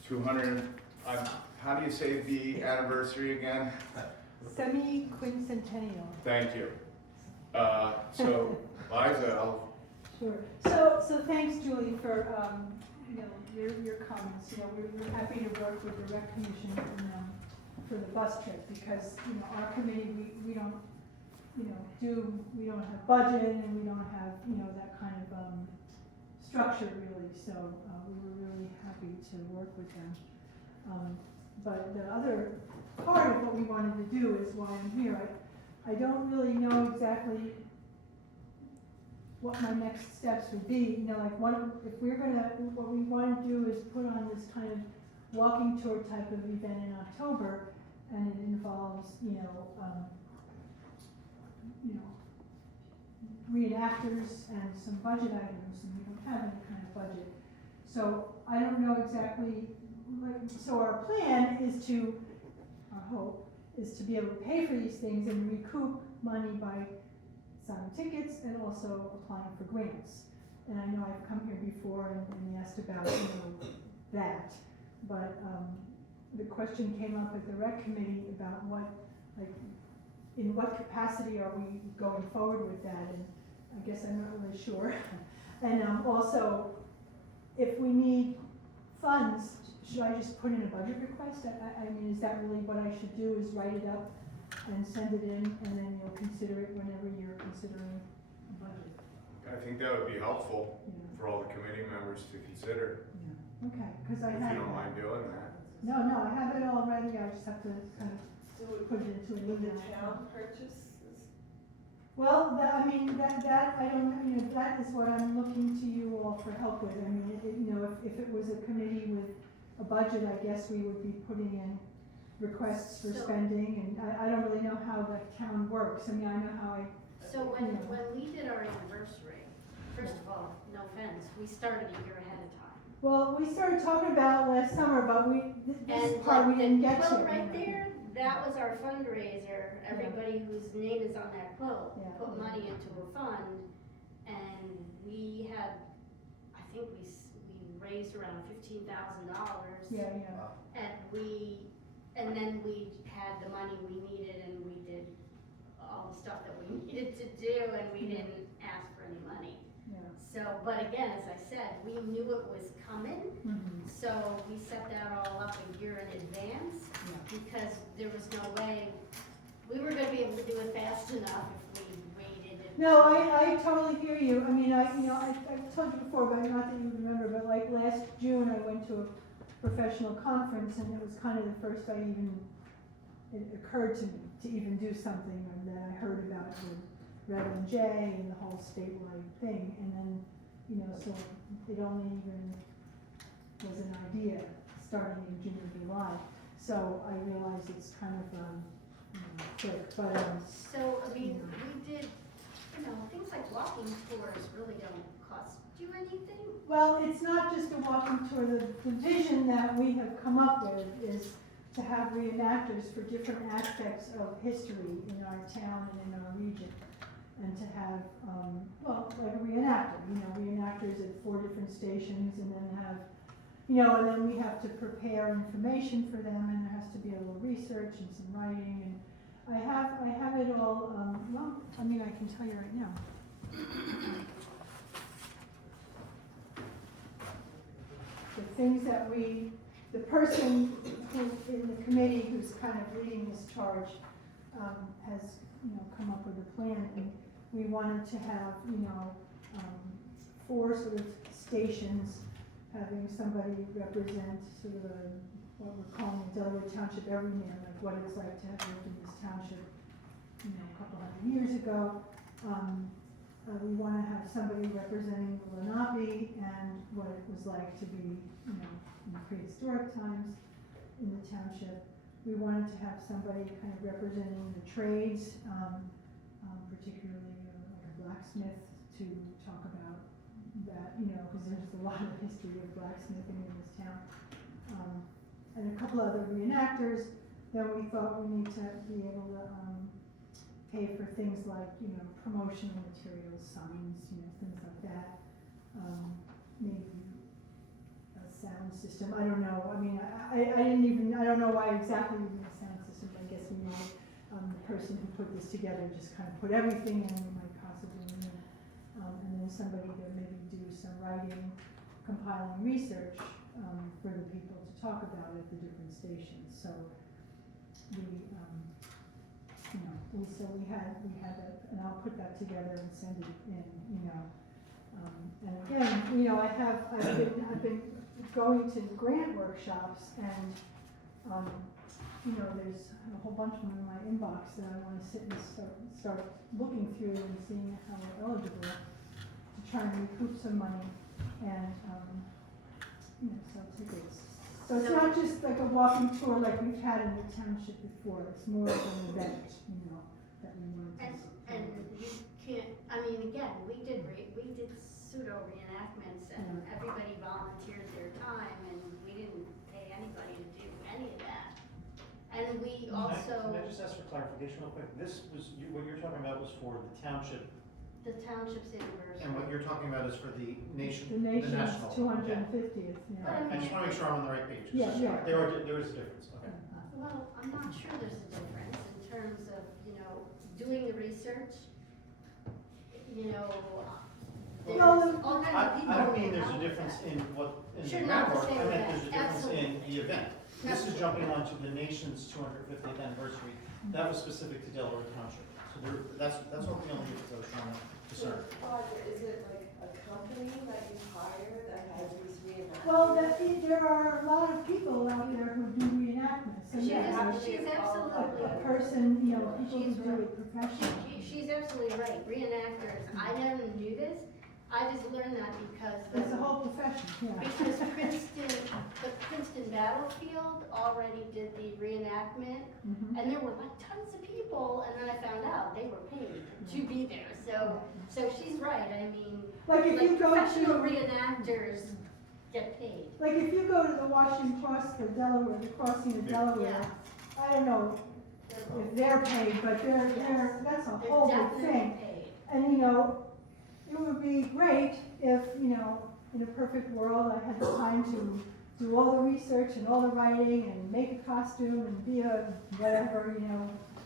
200. How do you say the anniversary again? Semi-quincentennial. Thank you. So Liza, Sure. So thanks, Julie, for your comments. We're happy to work with the Rec Commission for the bus trip, because our committee we don't have budget, and we don't have that kind of structure really. So we were really happy to work with them. But the other part of what we wanted to do is why I'm here. I don't really know exactly what my next steps would be. If we're what we want to do is put on this kind of walking tour type of event in October, and it involves, reenactors and some budget items, and we don't have any kind of budget. So I don't know exactly, so our plan is our hope is to be able to pay for these things and recoup money by selling tickets and also applying for grants. And I know I've come here before and asked about that, but the question came up at the Rec Committee about in what capacity are we going forward with that, and I guess I'm not really sure. And also, if we need funds, should I just put in a budget request? I mean, is that really what I should do, is write it up and send it in, and then you'll consider it whenever you're considering a budget? I think that would be helpful for all the committee members to consider. Yeah. Okay, because I If have you don't that. mind doing that. No, I have it all ready. I just have to kind of put it into an Would the email. town purchase this? Well, that I don't, that is what I'm looking to you all for help with. I mean, if it was a committee with a budget, I guess we would be putting in requests for So- spending, and I don't really know how the town works. I mean, I know how So when we did our anniversary, first of all, no offense, we started a year ahead of time. well, we started talking about last summer, but this And part we didn't get to. Well, right there, that was our fundraiser. Everybody whose name is on that quote Yeah. put money into a fund, and we had, I think we raised around $15,000. Yeah. And then we had the money we needed, and we did all the stuff that we needed to do, and we didn't ask for any money. Yeah. So, but again, as I said, we knew it was coming, Mhm. so we set that all up a year in advance, Yeah. because there was no way we were gonna be able to do it fast enough if we waited. No, I totally hear you. I mean, I told you before, but not that you remember, but like last June, I went to a professional conference, and it was kind of the first it occurred to me to even do something, and then I heard about the Reverend J and the whole statewide thing, and then, so it only even was an idea starting in June or July. So I realize it's kind of, quick, but, So, I mean, we did, things like walking tours really don't cost you anything? well, it's not just a walking tour. The vision that we have come up with is to have reenactors for different aspects of history in our town and in our region. And to have, like a reenactor, reenactors at 4 different stations, and then have, and then we have to prepare information for them, and there has to be a little research and some writing, and I have it all, I can tell you right now. The things that the person who, in the committee who's kind of leading this charge, has, come up with a plan, and we wanted to have, 4 sort of stations, having somebody represent sort of what we're calling a Delaware Township everyman, like what it's like to have lived in this township, a couple hundred years ago. We want to have somebody representing the Lenape and what it was like to be, in prehistoric times in the township. We wanted to have somebody kind of representing the trades, particularly like a blacksmith, to talk about that, because there's a lot of history of blacksmithing in this town. And a couple other reenactors. Then we thought we need to be able to pay for things like, promotional materials, signs, things like that. Maybe a sound system, I don't know. I don't know why exactly we need a sound system. I guess we might, the person who put this together just kind of put everything in, we might possibly need. And then somebody to maybe do some writing, compiling research for the people to talk about at the different stations. So we had that, and I'll put that together and send it in, and again, I've been going to grant workshops, and there's a whole bunch of them in my inbox that I want to sit and start looking through and seeing how we're eligible to try and recoup some money, and sell tickets. So it's not just like a walking tour like we've had in the township before. It's more of an event, that we wanted to. And you can't, again, we did pseudo reenactments, and everybody volunteered their time, and we didn't pay anybody to do any of that. And we also. Can I just ask for clarification real quick? What you're talking about was for the township. The township's anniversary. And what you're talking about is for the nation, The nation's national. 250th, All right, I just want to make sure I'm on the right page. Yeah. There is a difference, okay. Well, I'm not sure there's a difference in terms of, doing the research, there's all kinds of people. I don't mean there's a difference in the Should not groundwork, say I meant that. there's a difference in Absolutely. the event. This is jumping onto the nation's 250th anniversary. That was specific to Delaware Township. So that's all the only difference I was trying to discern. Roger, is it like a company that you hire that has these reenactments? Well, there are a lot of people out there who do reenactments. So She's yes, absolutely. a person, people who do it professionally. She's absolutely right. Reenactors, I never knew this. I just learned that because It's a whole profession, yeah. because the Princeton battlefield already did the reenactment, and there were like tons of people, and then I found out they were paid to be there. So she's right. Like if you go professional to, reenactors get paid. like if you go to the Washington Cross for Delaware, the crossing of Delaware, I don't know if they're paid, but that's a They're whole big definitely thing. paid. And it would be great if, in a perfect world, I had the time to do all the research and all the writing and make a costume and be a whatever,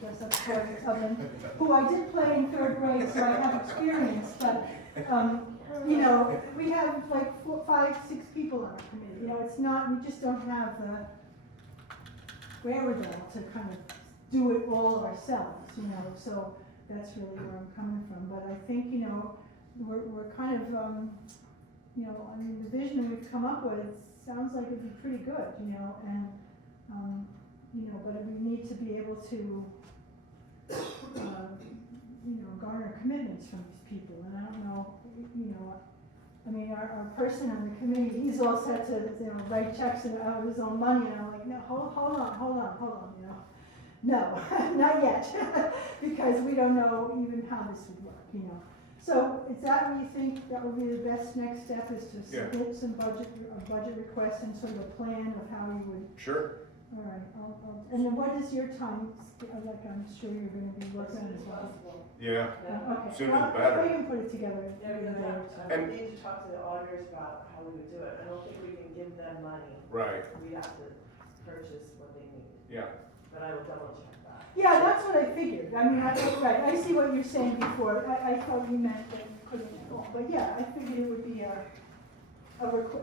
dress up for something, who I did play in 3rd grade, so I have experience, but, we have like 4, 5, 6 people on our committee, it's not, we just don't have the wherewithal to kind of do it all ourselves, so that's really where I'm coming from, but I think, we're kind of, the vision we've come up with sounds like it'd be pretty good, and, but we need to be able to, garner commitments from these people, and I don't know, I mean, our person on the committee, he's all set to, write checks and out of his own money, and I'm like, no, hold on, No, not yet, because we don't know even how this would work. So is that what you think that would be the best next step, is to submit some budget requests and sort of a plan of how you would? Sure. All right, and then what is your time, like I'm sure you're gonna be working on as well? Yeah, Okay. sooner Well, the better. We can put it together. Yeah, we And- need to talk to the auditors about how we would do it. I don't think we can give them money. right, We have to purchase what they need, yeah. but I will double check that. Yeah, that's what I figured. I mean, right, I see what you're saying before. I thought you meant that you couldn't at all. But yeah, I figured it would be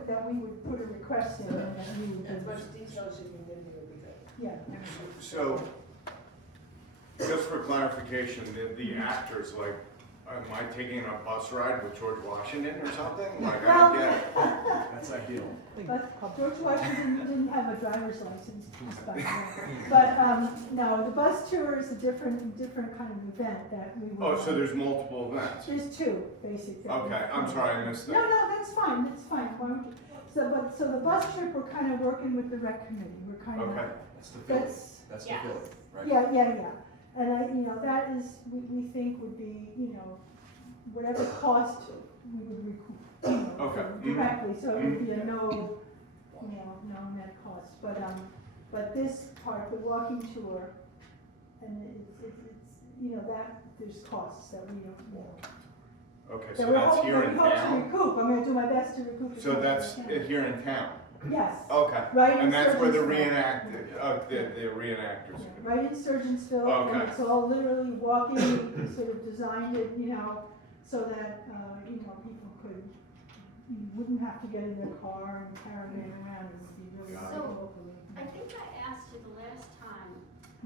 that we would put a request in and that you would As do. much detail as you can give me would be good. Yeah. So, just for clarification, the actors, like, am I taking a bus ride with George Washington or something? Like, I don't get it. That's ideal. But George Washington didn't have a driver's license, just by the way. But, no, the bus tour is a different kind of event that we would. Oh, so there's multiple events? There's two, basically. Okay, I'm sorry, I missed No, that. that's fine. Why don't you- So the bus trip, we're kind of working with the rec committee. We're kind of, Okay, That's the feeling. that's, That's the Yes. feeling, right? yeah. And that is, we think would be, whatever cost we would recoup, Okay. directly, so it would be a no net cost. But this part, the walking tour, and it's, that, there's costs that we don't know. okay, That so we're that's hoping- here that in we hope to town? recoup. I'm gonna do my best to recoup. as So much that's as I can. here in town? Yes. Okay. Right in And that's where the Surgeonsville. the reenactors. Right in Surgeonsville, and Okay. it's all literally walking, we sort of designed it, so that, people wouldn't have to get in their car and caravan around, it would be really Got it. locally. I think I asked you the last time,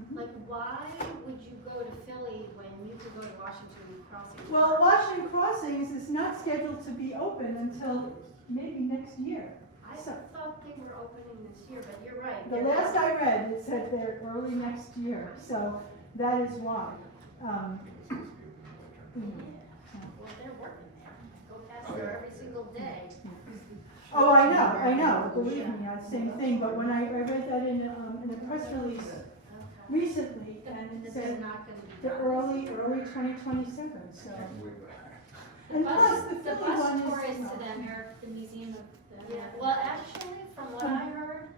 Mhm. like, why would you go to Philly when you could go to Washington Crossing? Well, Washington Crossings is not scheduled to be open until maybe next year. I So- thought they were opening this year, but you're right. The last I read, it said they're early next year, so that is why. Well, they're working there. Go past there every single day. Oh, I know, believe me, same thing, but when I read that in a press release Okay. recently, and it That they're said not gonna be the done. early 2027, so. Can't believe that. And plus, the The Philly bus one tour is is, to them, they're the museum of the. Yeah, well, actually, from what I heard,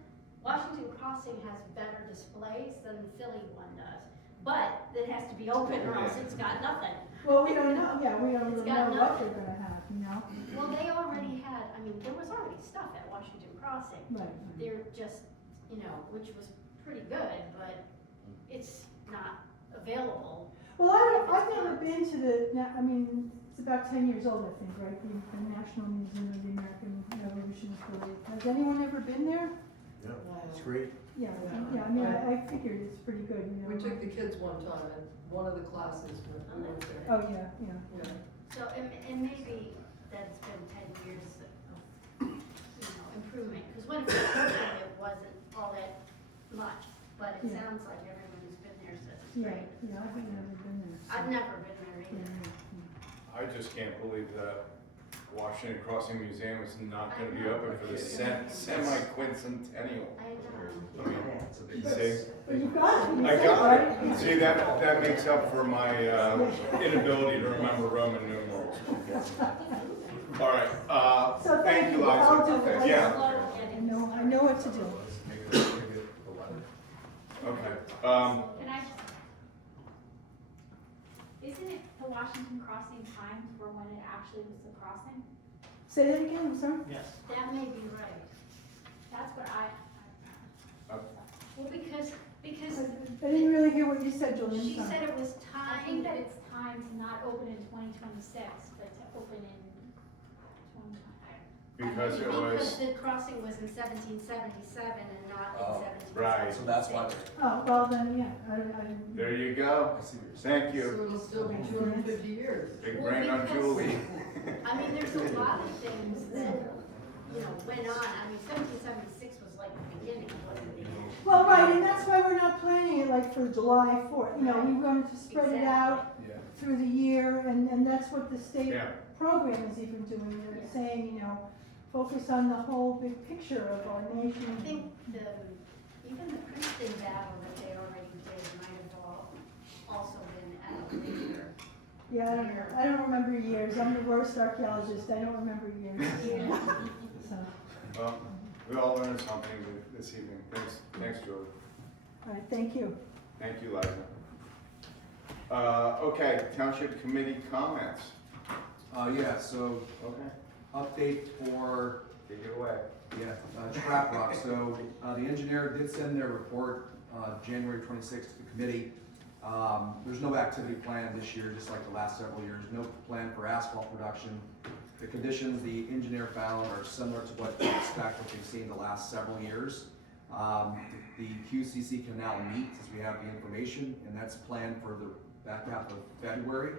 Washington Crossing has better displays than the Philly one does. But it has to be open or else it's got nothing. well, we don't know, we don't It's really got know what nothing. they're gonna have, Well, they already had, there was already stuff at Washington Crossing. Right. They're just, which was pretty good, but it's not available. Well, I've never been to it's about 10 years old, I think, right? The National Museum of the American Revolution is Philly. Has anyone ever been there? Yeah, it's great. Yeah, I figured it's pretty good, We took the kids one time, and one of the classes went over there. Oh, yeah. Yeah. So, and maybe that's been 10 years of, improvement. Because when it was open, it wasn't all that much, but it Yeah. sounds like everyone who's been there says it's Yeah, great. I've never been there. so- I've never been there Yeah, either. I just can't believe that Washington Crossing Museum is not gonna be I know. open for the semi-quincentennial. I know. I mean, It's a big see? But you got it. You I said got right. it. See, that makes up for my inability to remember Roman numerals. All right, So thank you, I'll do Liza. it. Yeah, I know what to do. okay. Can I just, isn't it the Washington Crossing timed for when it actually was the crossing? Say that again, I'm sorry? Yes. That may be right. That's what I. Well, because I didn't really hear what you said, Julian. she sorry. said it was I timed. think that it's timed to not open in 2026, but to open in 2020. Because it Because was, the crossing was in 1777 and not in Oh, 1776. right. So that's why Oh, well, then, yeah, I didn't. there you go. I see what you're saying. Thank you. So it'll still be 250 years. Big Well, brain on because- Julie. There's a lot of things that, went on. 1776 was like the beginning, wasn't the end. Well, right, and that's why we're not planning it like for July 4th. We wanted to spread it out Yeah. through the year, and that's what the state Yeah, program is even doing, they're saying, you know, focus on the whole big picture of our nation. I think even the Princeton battle that they already did might have also been at a later. Yeah, I don't remember years, I'm the worst archaeologist, I don't remember years. So, Well, we all learned something this evening. Thanks, Julie. all right, thank you. Thank you, Liza. Okay, Township Committee comments. Yeah, so Okay. update for, Take it away. yeah, Trap Rock. So the engineer did send their report January 26th to the committee. There's no activity planned this year, just like the last several years. No plan for asphalt production. The conditions the engineer found are similar to what we expect, what we've seen the last several years. The QCC can now meet as we have the information, and that's planned for the back half of February.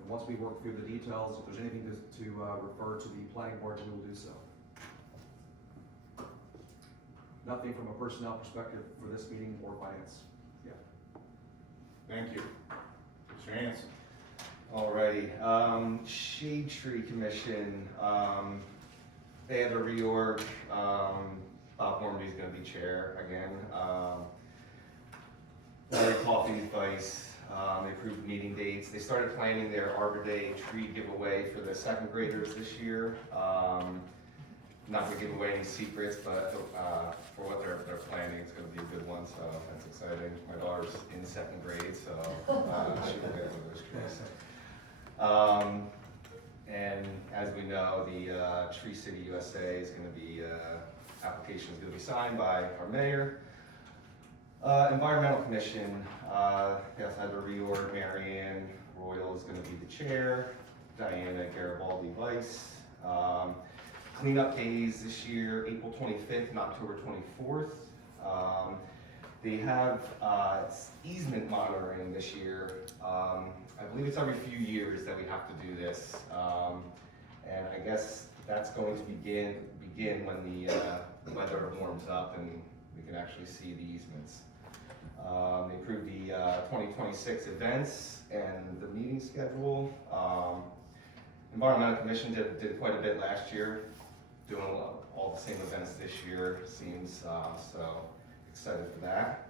And once we work through the details, if there's anything to refer to the planning board, we will do so. Nothing from a personnel perspective for this meeting or finance. Yeah. Thank you. Mr. Hanson. Alrighty, Shade Tree Commission, they have a reorg, Bob Hornby's gonna be chair again. Larry Coffey's vice, they approved meeting dates. They started planning their Arbor Day tree giveaway for the second graders this year. Not gonna give away any secrets, but for what they're planning, it's gonna be a good one, so that's exciting. My daughter's in second grade, so she will get one of those trees. And as we know, the Tree City USA is going to be, application is going to be signed by our mayor. Environmental Commission, yes, has a reorg. Marianne Royal is going to be the chair, Diana Garibaldi vice. Cleanup days this year, April 25th and October 24th. They have easement monitoring this year. I believe it's every few years that we have to do this, and I guess that's going to begin when the weather warms up and we can actually see the easements. They approved the 2026 events and the meeting schedule. Environmental Commission did quite a bit last year, doing all the same events this year, seems, so excited for that.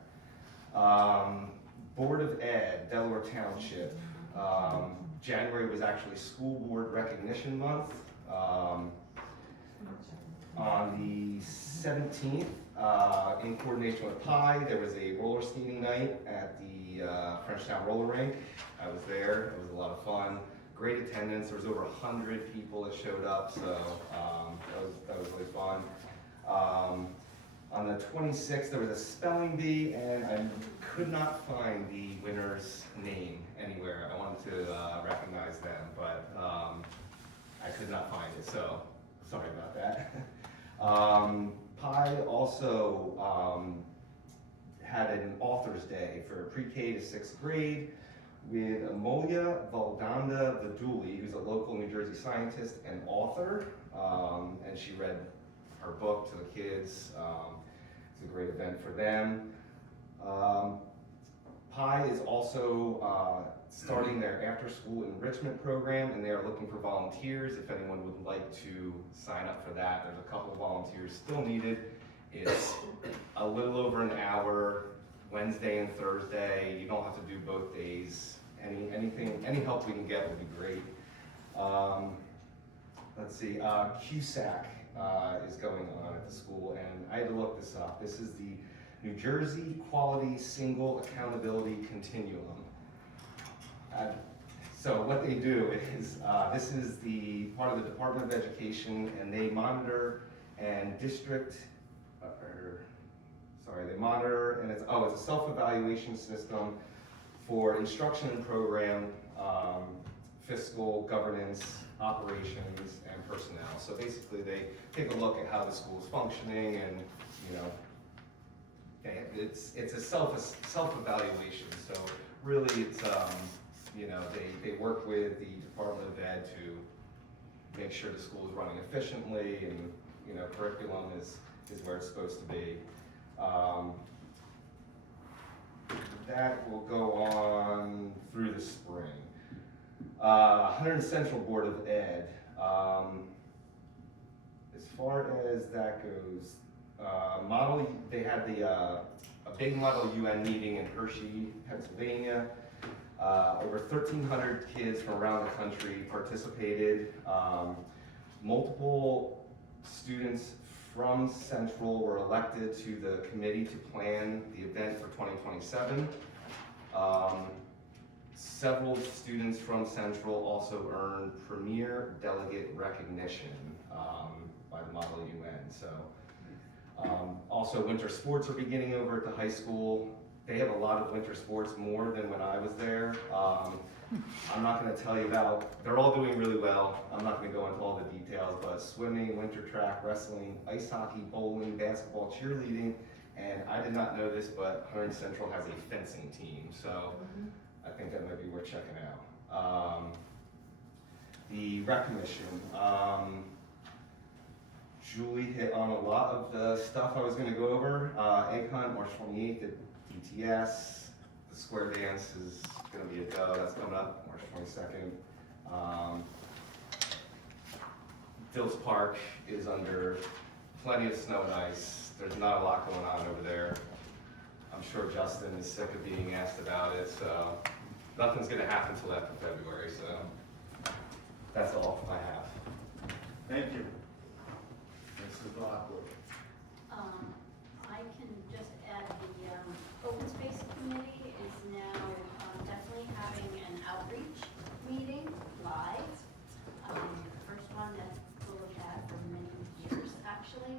Board of Ed, Delaware Township. January was actually School Board Recognition Month. On the 17th, in coordination with PI, there was a roller skating night at the Frenchtown Roller Rink. I was there, it was a lot of fun. Great attendance, there was over 100 people that showed up, so that was really fun. On the 26th, there was a spelling bee, and I could not find the winner's name anywhere. I wanted to recognize them, but I could not find it, so sorry about that. Pi also had an Author's Day for pre-K to 6th grade with Amolia Valdanda Viduli, who's a local New Jersey scientist and author, and she read her book to the kids. It's a great event for them. Pi is also starting their after-school enrichment program, and they are looking for volunteers if anyone would like to sign up for that. There's a couple of volunteers still needed. It's a little over an hour, Wednesday and Thursday. You don't have to do both days. Any help we can get would be great. Let's see, CUSAC is going on at the school, and I had to look this up. This is the New Jersey Quality Single Accountability Continuum. So what they do is, this is the part of the Department of Education, and they monitor and they monitor, and it's a self-evaluation system for instruction and program, fiscal, governance, operations, and personnel. So basically they take a look at how the school is functioning, and it's a self-evaluation. So really it's, they work with the Department of Ed to make sure the school is running efficiently, and curriculum is where it's supposed to be. That will go on through the spring. Hunterdon Central Board of Ed. As far as that goes, they had a big Model UN meeting in Hershey, Pennsylvania. Over 1,300 kids from around the country participated. Multiple students from Central were elected to the committee to plan the event for 2027. Several students from Central also earned premier delegate recognition by the Model UN. So, also winter sports are beginning over at the high school. They have a lot of winter sports, more than when I was there. I'm not going to tell you about, they're all doing really well. I'm not going to go into all the details, but swimming, winter track, wrestling, ice hockey, bowling, basketball, cheerleading, and I did not know this, but Hunterdon Central has a fencing team, so I think that might be worth checking out. The rec commission, Julie hit on a lot of the stuff I was going to go over. Egg hunt, March 28th at DTS. The square dance is going to be a go. That's coming up March 22nd. Dills Park is under plenty of snow and ice. There's not a lot going on over there. I'm sure Justin is sick of being asked about it, so nothing's going to happen until after February. So that's all I have. Thank you. Mrs. Lockwood. I can just add the Open Space Committee is now definitely having an outreach meeting live. The first one that we'll have had for many years, actually.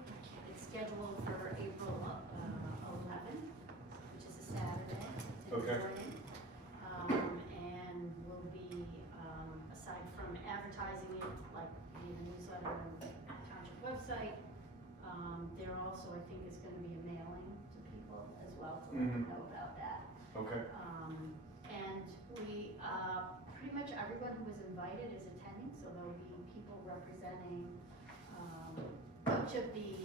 It's scheduled for April 11th, which is a Saturday. in the Okay. morning. And will be, aside from advertising it, like via the newsletter and township website, there also, I think, is gonna be a mailing to people as well, to let them know about that. Okay. And we, pretty much everyone who was invited is attending, so there'll be people representing, each of the,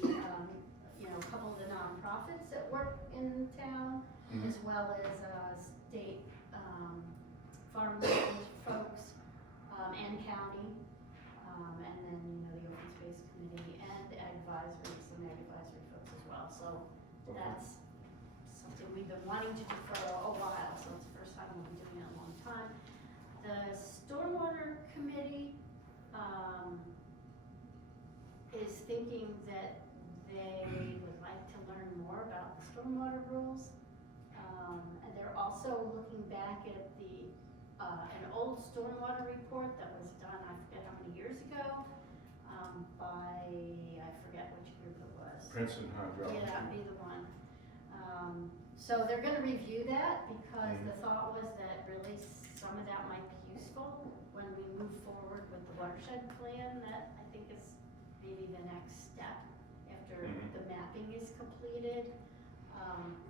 a couple of the nonprofits that work in town, as well as, state, farmland folks, and county, and then, the Open Space Committee and some ag advisory folks as well. So that's something we've been wanting to do for a while, so it's the first time we'll be doing it in a long time. The Stormwater Committee, is thinking that they would like to learn more about the stormwater rules. And they're also looking back at an old stormwater report that was done, I forget how many years ago, by, I forget which group it was. Princeton Hydro. Yeah, that'd be the one. So they're gonna review that because the thought was that really some of that might be useful when we move forward with the watershed plan. That I think is maybe the next step after the mapping is completed.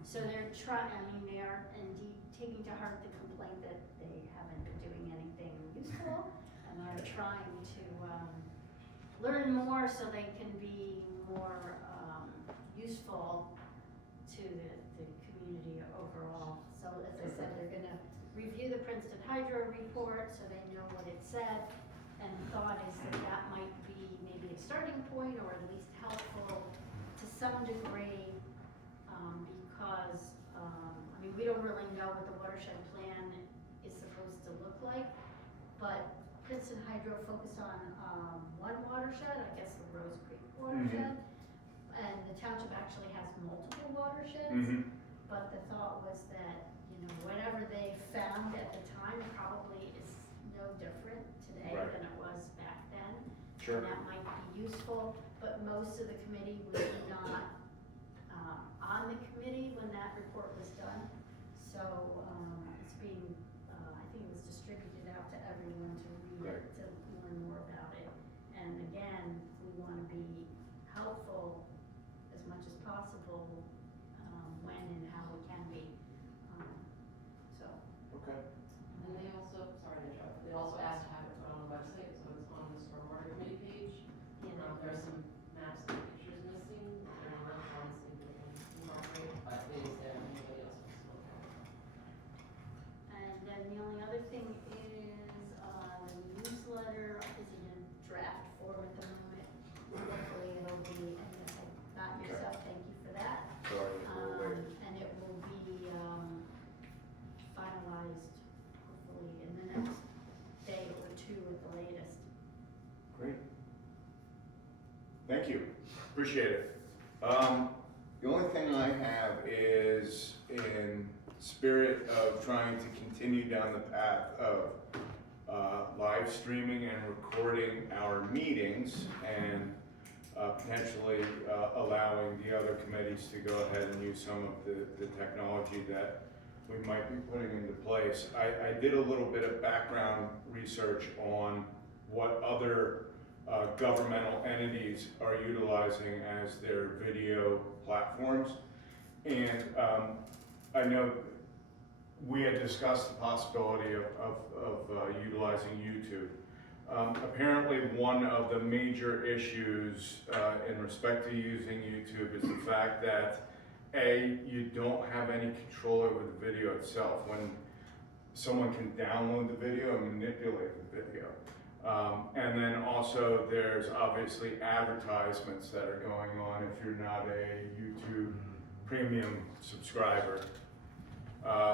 So they're they are indeed taking to heart the complaint that they haven't been doing anything useful, and are trying to learn more so they can be more useful to the community overall. So as I said, they're gonna review the Princeton Hydro report so they know what it said, and the thought is that that might be maybe a starting point or at least helpful to some degree, because we don't really know what the watershed plan is supposed to look like, but Princeton Hydro focused on one watershed, I guess the Rose Creek watershed, and the township actually has multiple watersheds, but the thought was that, whatever they found at the time probably is no different today than it was back then. Sure. And that might be useful, but most of the committee was not on the committee when that report was done. So it's being, I think it was distributed out to everyone to read it, to learn more about it. And again, we want to be helpful as much as possible when and how we can be. Okay. And they also, sorry to interrupt, they also asked to have it put on the website, so it's on the stormwater committee page. There are some maps and pictures missing, Appreciate it. The only thing I have is in spirit of trying to continue down the path of live streaming and recording our meetings and potentially allowing the other committees to go ahead and use some of the technology that we might be putting into place. I did a little bit of background research on what other governmental entities are utilizing as their video platforms. And I know we had discussed the possibility of utilizing YouTube. Apparently one of the major issues in respect to using YouTube is the fact that you don't have any control over the video itself. When someone can download the video and manipulate the video. And then also there's obviously advertisements that are going on if you're not a YouTube premium subscriber.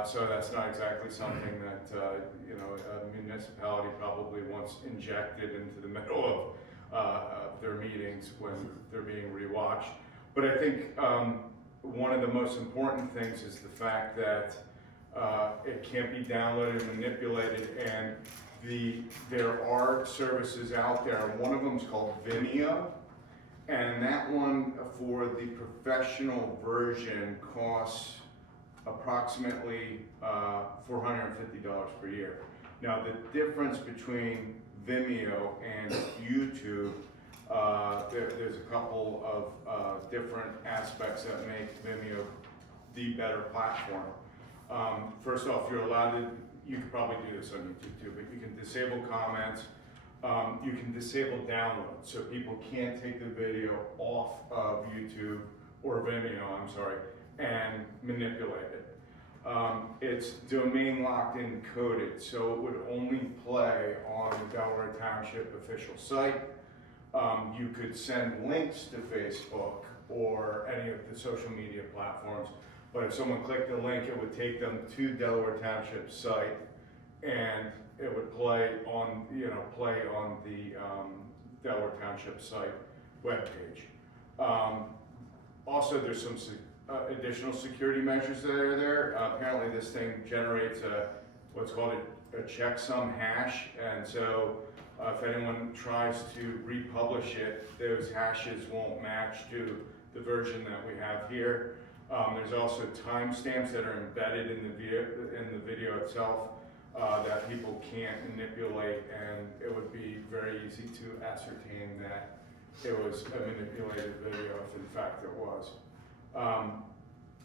So that's not exactly something that a municipality probably wants injected into the middle of their meetings when they're being rewatched. But I think one of the most important things is the fact that it can't be downloaded and manipulated, and there are services out there. One of them is called Vimeo, and that one for the professional version costs approximately $450 per year. Now the difference between Vimeo and YouTube, there's a couple of different aspects that make Vimeo the better platform. First off, you're allowed to, you could probably do this on YouTube too, but you can disable comments, you can disable downloads, so people can't take the video off of YouTube or Vimeo, I'm sorry, and manipulate it. It's domain locked and encoded, so it would only play on the Delaware Township official site. You could send links to Facebook or any of the social media platforms, but if someone clicked the link, it would take them to Delaware Township site, and it would play on the Delaware Township site webpage. Also, there's some additional security measures that are there. Apparently, this thing generates what's called a checksum hash, and so if anyone tries to republish it, those hashes won't match to the version that we have here. There's also timestamps that are embedded in the video itself that people can't manipulate, and it would be very easy to ascertain that it was a manipulated video if in fact it was.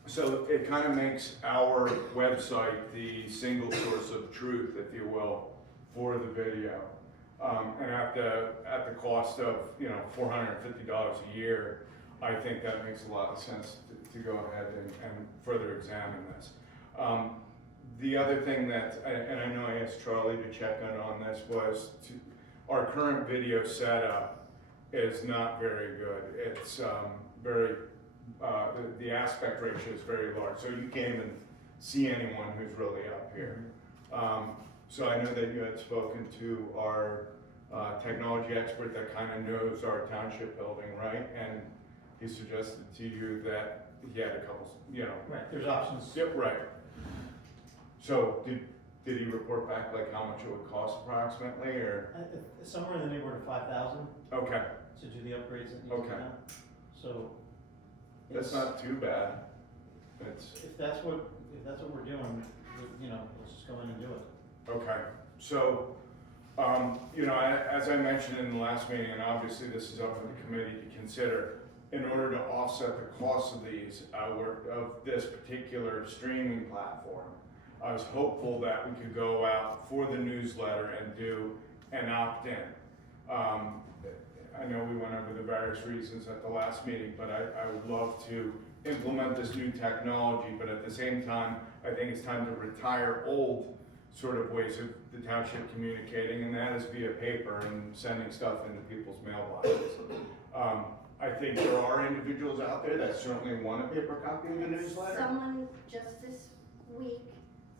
So it kind of makes our website the single source of truth, if you will, for the video. And at the cost of $450 a year, I think that makes a lot of sense to go ahead and further examine this. The other thing that, and I know I asked Charlie to check on this, was our current video setup is not very good. It's very, the aspect ratio is very large, so you can't even see anyone who's really up here. So I know that you had spoken to our technology expert that kind of knows our township building, right? And he suggested to you that he had a couple, Right, there's options. Yep, right. So did he report back like how much it would cost approximately, or? Somewhere in the neighborhood of 5,000 Okay, to do the upgrades that need to be Okay. done. So. that's it's- not too bad. It's, If that's what we're doing, let's just go in and do it. okay. So, as I mentioned in the last meeting, and obviously this is up for the committee to consider, in order to offset the cost of of this particular streaming platform, I was hopeful that we could go out for the newsletter and do an opt-in. I know we went over the various reasons at the last meeting, but I would love to implement this new technology, but at the same time, I think it's time to retire old sort of ways of the township communicating, and that is via paper and sending stuff into people's mailboxes. I think there are individuals out there that certainly want a paper copy of the newsletter. Someone just this week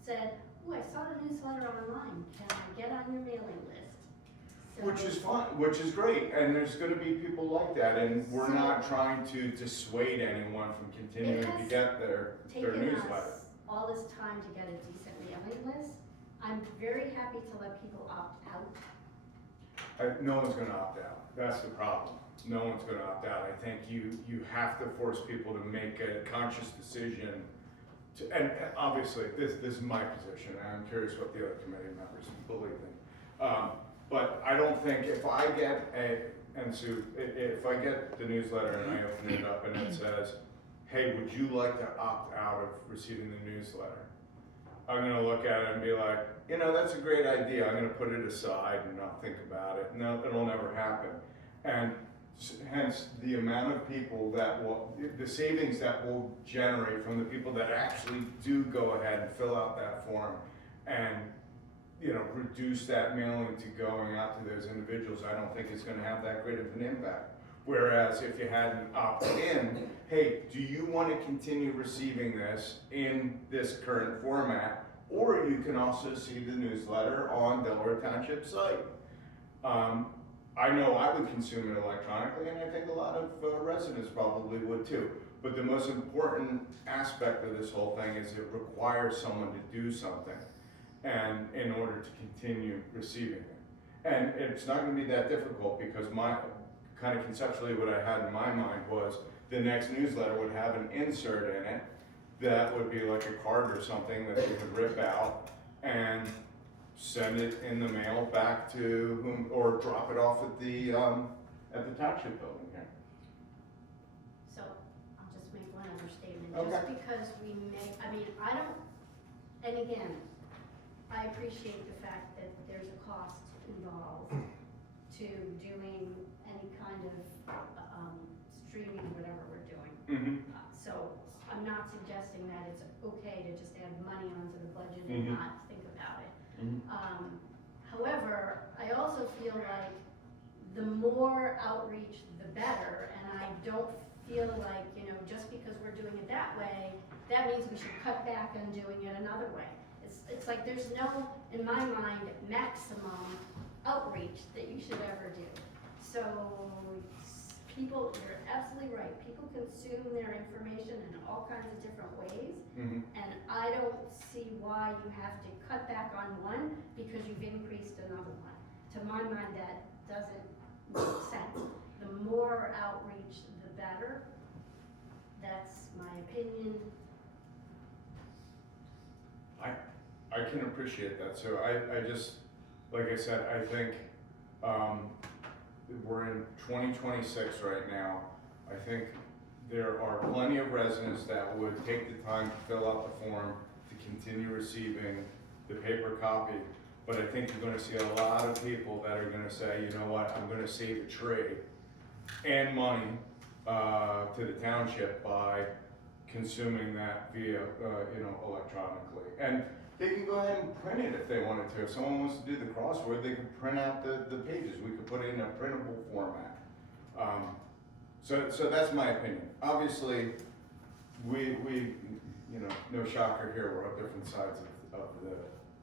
said, "Oh, I saw the newsletter online. Can I get on your mailing list?" So- Which is fine, which is great, and there's gonna be people like that, and we're So- not trying to dissuade anyone from continuing to get their Taken newsletter. us all this time to get a decent mailing list. I'm very happy to let people opt out. No one's gonna opt out, that's the problem. No one's gonna opt out. I think you have to force people to make a conscious decision to, and obviously, this is my position, and I'm curious what the other committee members believe in. But I don't think if I get and Sue, if I get the newsletter and I open it up and it says, hey, would you like to opt out of receiving the newsletter? I'm gonna look at it and be like, that's a great idea, I'm gonna put it aside and not think about it, no, it'll never happen. And hence, the amount of people that the savings that will generate from the people that actually do go ahead and fill out that form and, reduce that mailing to going out to those individuals, I don't think it's gonna have that great of an impact. Whereas if you had an opt-in, hey, do you want to continue receiving this in this current format? Or you can also see the newsletter on Delaware Township site. I know I would consume it electronically, and I think a lot of residents probably would too. But the most important aspect of this whole thing is it requires someone to do something, and in order to continue receiving it. And it's not going to be that difficult, because kind of conceptually what I had in my mind was the next newsletter would have an insert in it that would be like a card or something that you could rip out and send it in the mail back to whom, or drop it off at the township building here. So I'll just make one other statement. Okay. Just because I don't, and again, I appreciate the fact that there's a cost involved to doing any kind of streaming, whatever we're doing. Mm-hmm. So I'm not suggesting that it's okay to just add money onto the budget and Mhm. not think about it. Mhm. However, I also feel like the more outreach, the better, and I don't feel like, just because we're doing it that way, that means we should cut back on doing it another way. It's like there's no, in my mind, maximum outreach that you should ever do. So people, you're absolutely right, people consume their information in all kinds of different ways. Mm-hmm. And I don't see why you have to cut back on one because you've increased another one. To my mind, that doesn't make sense. The more outreach, the better. That's my opinion. I can appreciate that. So I just, like I said, I think we're in 2026 right now. I think there are plenty of residents that would take the time to fill out the form to continue receiving the paper copy. But I think you're gonna see a lot of people that are gonna say, you know what, I'm gonna save a tree and money to the township by consuming that via, electronically. And they can go ahead and print it if they wanted to. If someone wants to do the crossword, they could print out the pages. We could put it in a printable format. So that's my opinion. Obviously, we no shocker here, we're on different sides of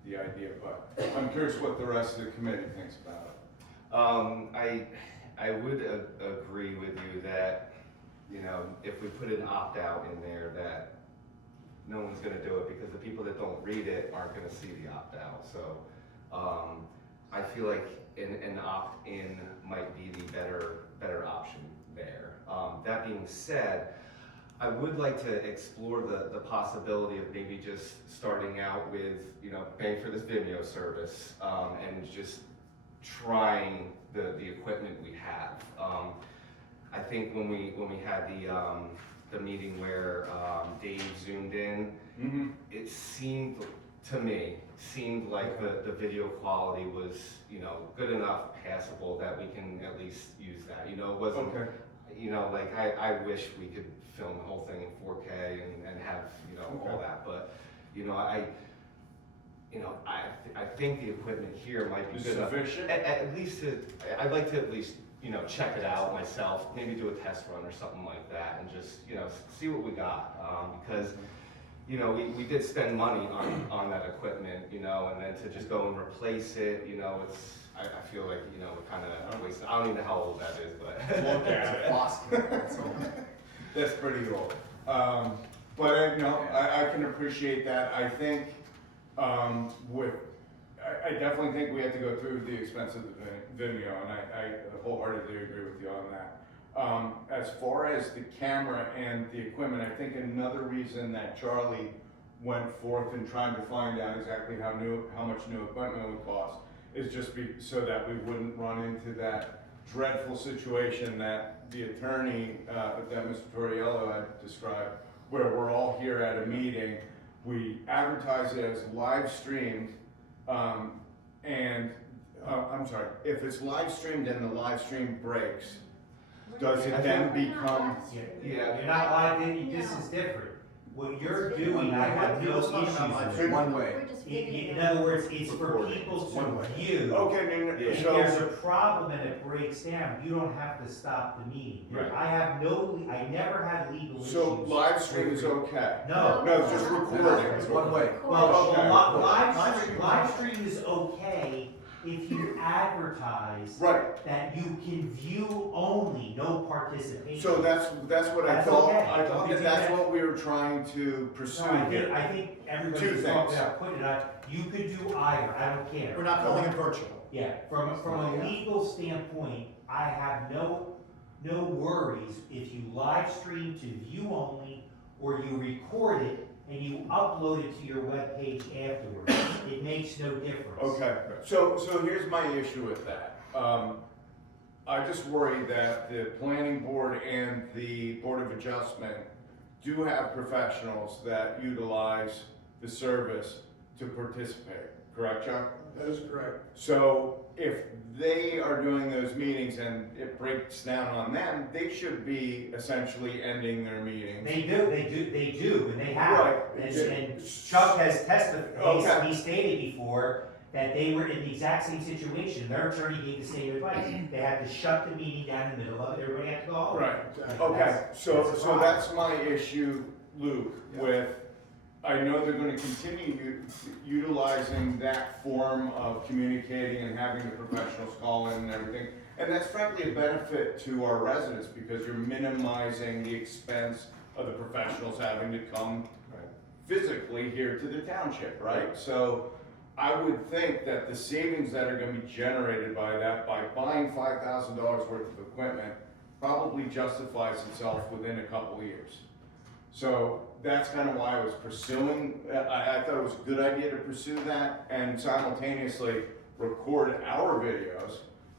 the idea, but I'm curious what the rest of the committee thinks about it. I would agree with you that, if we put an opt-out in there, that no one's gonna do it, because the people that don't read it aren't gonna see the opt-out. So I feel like an opt-in might be the better option there. That being said, I would like to explore the possibility of maybe just starting out with, paying for this Vimeo service, and just trying the equipment we have. I think when we had the meeting where Dave zoomed in, Mm-hmm. it seemed like the video quality was, good enough, passable, that we can at least use that. It wasn't, Okay. I wish we could film the whole thing in 4K and have, all Okay. that, but, I think the equipment here might be Is good enough. sufficient? At least I'd like to at least, check it out myself, maybe do a test run or something like that, and just, see what we got, because, we did spend money on that equipment, and then to just go and replace it, I feel like, you know, we're kind of wasting, I don't even know how old that is, but. Look at it. That's pretty old. But you know, I can appreciate that. I think I definitely think we have to go through the expense of the video, and I wholeheartedly agree with you on that. As far as the camera and the equipment, I think another reason that Charlie went forth in trying to find out exactly how much new equipment would cost is just so that we wouldn't run into that dreadful situation that the attorney, that Mr. Torriello had described, where we're all here at a meeting, we advertise it as live streamed, I'm sorry, if it's live streamed and the live stream breaks, does it then become? Yeah, you're not live, this is different. What you're doing, I have no issues with. One way. In other words, it's for people to view. Okay, If so. there's a problem and it breaks down, you don't have to stop the meeting. Right. I never had legal issues. So live stream is okay? No. No, just recording. It's one way. Well, Okay. live stream is okay if you advertise Right. that you can view only, no participation. So that's what I That's thought. okay. I thought You that can that's do that. what we were trying to pursue No, here. I think Two everybody's things. talking about putting it out, you could do either, I don't care. We're not calling it virtual. Yeah, from a legal standpoint, I have no worries if you live stream to view only, or you record it and you upload it to your webpage afterwards. It makes no difference. Okay, so here's my issue with that. I just worry that the planning board and the Board of Adjustment do have professionals that utilize the service to participate, correct, Chuck? That is correct. So if they are doing those meetings and it breaks down on them, they should be essentially ending their meetings. They do, and they have. Right. And Chuck has testified, Okay. he stated before that they were in the exact same situation. Their attorney gave the same advice. They had to shut the meeting down in the middle of it, everybody had to go home. Right, Exactly. okay, so That's a problem. that's my issue, Luke, with, I know they're gonna continue utilizing that form of communicating and having the professionals call in and everything. And that's frankly a benefit to our residents, because you're minimizing the expense of the professionals having to come physically here to the township, right? So I would think that the savings that are gonna be generated by that, by buying $5,000 worth of equipment, probably justifies itself within a couple of years. So that's kind of why I was pursuing, I thought it was a good idea to pursue that and simultaneously record our videos,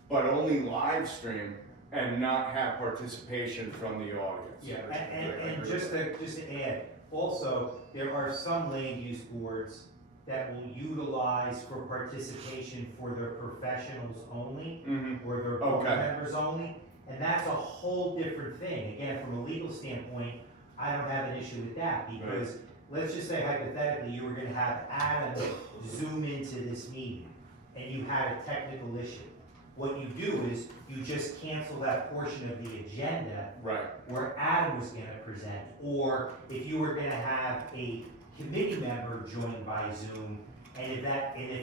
but only live stream and not have participation from the audience. Yeah, and just to add, also, there are some land use boards that will utilize for participation for their professionals only, Mhm. or their board Okay. members only, and that's a whole different thing. Again, from a legal standpoint, I don't have an issue with that, because let's just say hypothetically, you were gonna have Adam zoom into this meeting, and you had a technical issue. What you do is, you just cancel that portion of the agenda Right. where Adam was gonna present, or if you were gonna have a committee member join by Zoom, and if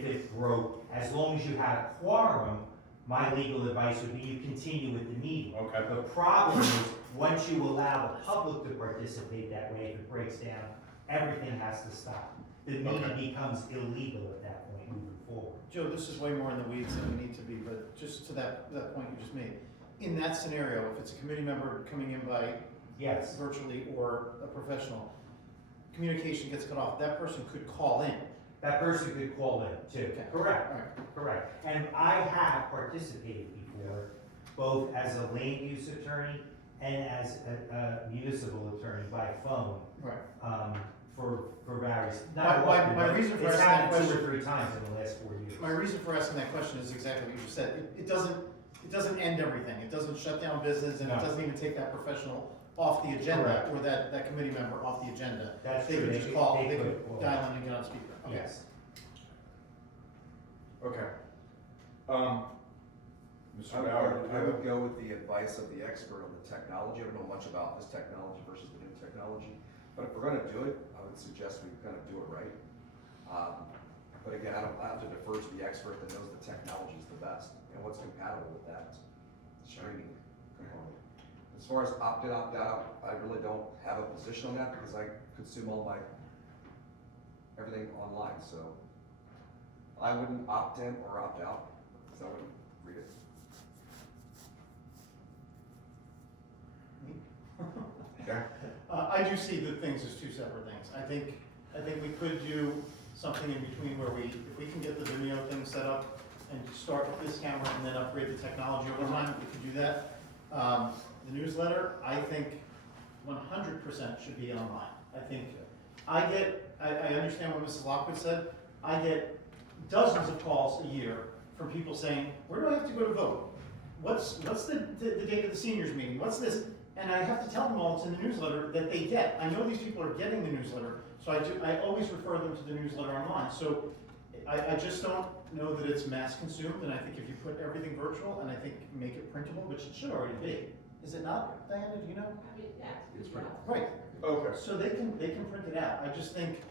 it broke, as long as you had a quorum, my legal advice would be you continue with the meeting. Okay. The problem is, once you allow the public to participate that way, if it breaks down, everything has to stop. The meeting becomes illegal at that point moving forward. Joe, this is way more in the weeds than we need to be, but just to that point you just made. In that scenario, if it's a committee member coming in by Yes, virtually or a professional, communication gets cut off, that person could call in. that person could call in too. Okay. Correct. All right. Correct. And I have participated before, both as a land use attorney and as a municipal attorney by phone, Right. for various. My reason for It's asking that happened 2 question- or 3 times in the last 4 years. My reason for asking that question is exactly what you just said. It doesn't end everything. It doesn't shut down business, and it No. doesn't even take that professional off the agenda, Correct. or that committee member off the agenda. That's They true. could just call, they could could call. dial in and get on speaker. Okay. Yes. Okay. Mr. I Bauer? would go with the advice of the expert on the technology. I don't know much about this technology versus the new technology, but if we're gonna do it, I would suggest we kind of do it right. But again, I have to defer to the expert that knows the technology is the best and what's compatible with that streaming component. As far as opt-in, opt-out, I really don't have a position on that because I consume all my, everything online, so I wouldn't opt in or opt out, because I wouldn't read it. Yeah. I do see the things as two separate things. I think we could do something in between where if we can get the Vimeo thing set up and start with this camera and then upgrade the technology over time, we could do that. The newsletter, I think 100% should be online. I understand what Mrs. Lockwood said. I get dozens of calls a year from people saying, where do I have to go to vote? What's the date of the seniors meeting? What's this? And I have to tell them all it's in the newsletter that they get. I know these people are getting the newsletter, so I always refer them to the newsletter online. So I just don't know that it's mass consumed, and I think if you put everything virtual and I think make it printable, which it should already be. Is it not, Diana, do you know? It's pretty. Right. Okay. So they can print it out. I just think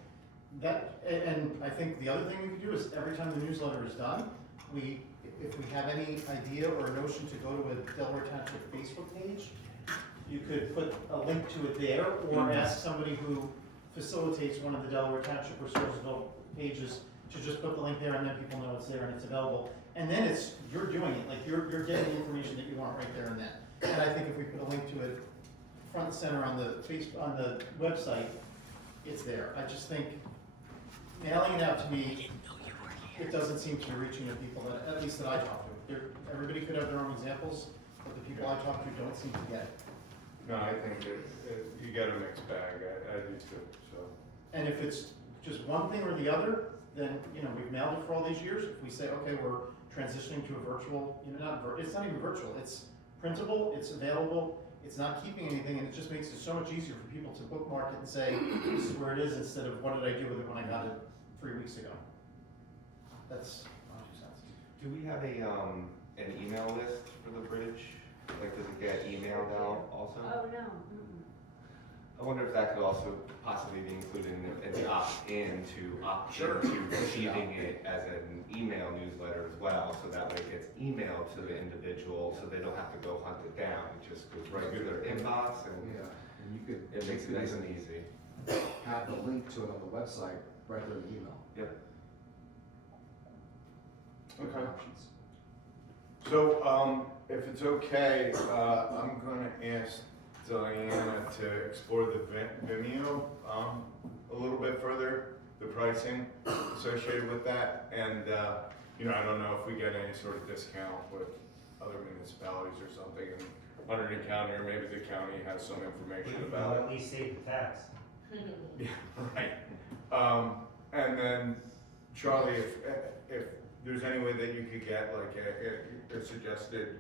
that, and I think the other thing we could do is every time the newsletter is done, if we have any idea or a notion to go to a Delaware Township Facebook page, you could put a link to it there, or ask somebody who facilitates one of the Delaware Township or Sourceville pages to just put the link there, and then people know it's there and it's available. And then you're doing it, like you're getting the information that you want right there and then. And I think if we put a link to it front and center on the website, it's there. I just think mailing it out to me, it doesn't seem to be reaching the people at least that I talk to. Everybody could have their own examples, but the people I talk to don't seem to get it. No, I think you get a mixed bag, I do too, so. And if it's just one thing or the other, then, we've mailed it for all these years. If we say, okay, we're transitioning to a virtual, it's not even virtual, it's printable, it's available, it's not keeping anything, and it just makes it so much easier for people to bookmark it and say, this is where it is, instead of what did I do with it when I got it 3 weeks ago. That's my 2 cents. Do we have an email list for the bridge? Like, does it get emailed out also? Oh, no. Mm-mm. I wonder if that could also possibly be included in the opt-in to opt Sure. into receiving it as an email newsletter as well, so that way it gets emailed to the individual, so they don't have to go hunt it down. It just goes right through their inbox, and Yeah, and you could. it makes it nice and easy. Have the link to it on the website right there in the email. Yep. Okay. So, if it's okay, I'm gonna ask Diana to explore the Vimeo, a little bit further, the pricing associated with that, and, I don't know if we get any sort of discount with other municipalities or something in Hunterdon County, or maybe the county has some information about it. At least save the tax. Yeah, right. And then, Charlie, if there's any way that you could get like a suggested,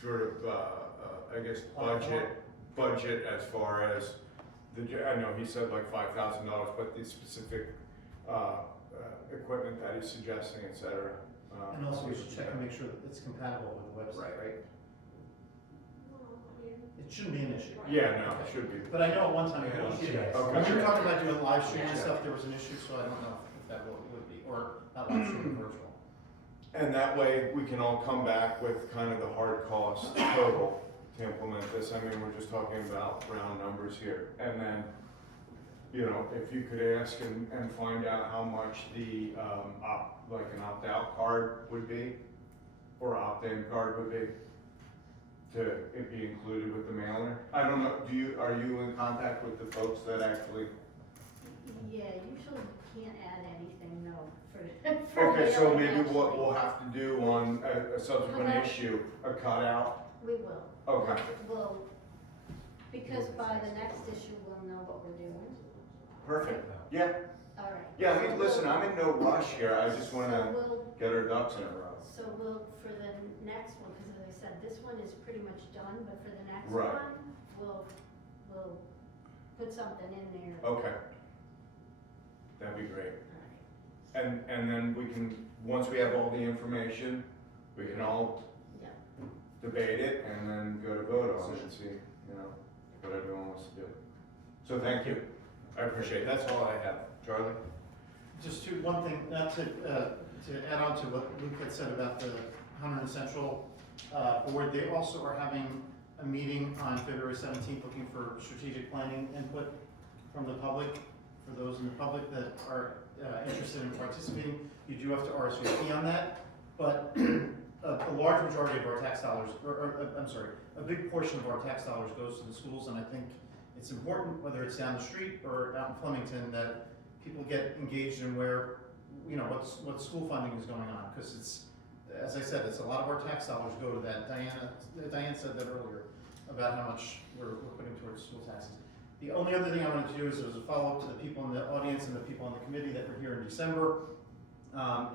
sort of, I guess, budget as far as I know he said like $5,000, but the specific, equipment that he's suggesting, et cetera. And also we should check and make sure that it's compatible with the website, right? It shouldn't be an issue. Yeah, no, it should be. But I know at one time it was. Yeah. Okay. When we were talking about doing live stream and stuff, there was an issue, so I don't know if that would be, or not live stream, virtual. And that way, we can all come back with kind of the hard cost total to implement this. I mean, we're just talking about round numbers here. And then, if you could ask and find out how much the, like an opt-out card would be, or opt-in card would be, to it be included with the mailer. I don't know, are you in contact with the folks that actually? Yeah, usually can't add anything, no, for Okay, so mailing, maybe what actually. we'll have to do on a subsequent Cutout. issue, a cutout. We will. Okay. We'll, because by the next issue, we'll know what we're doing. Perfect. Yeah, All right. yeah, I mean, listen, I'm in no rush here, I just So wanna we'll, get our ducks in a row. so we'll, for the next one, because as I said, this one is pretty much done, but for the next Right. one, we'll put something in there. Okay. That'd be great. All right. And then we can, once we have all the information, we can all Yeah. debate it and then go to vote on it and see, what everyone wants to do. So thank you. I appreciate it. That's all I have. Charlie? Just one thing, not to add on to what Luke had said about the Hunter and Central board, they also are having a meeting on February 17th, looking for strategic planning input from the public. For those in the public that are interested in participating, you do have to RSVP on that, but a large majority of our tax dollars, I'm sorry, a big portion of our tax dollars goes to the schools, and I think it's important, whether it's down the street or out in Flemington, that people get engaged in where, you know, what school funding is going on, because it's, as I said, it's a lot of our tax dollars go to that. Diane said that earlier about how much we're putting towards school taxes. The only other thing I wanted to do is there was a follow-up to the people in the audience and the people on the committee that were here in December.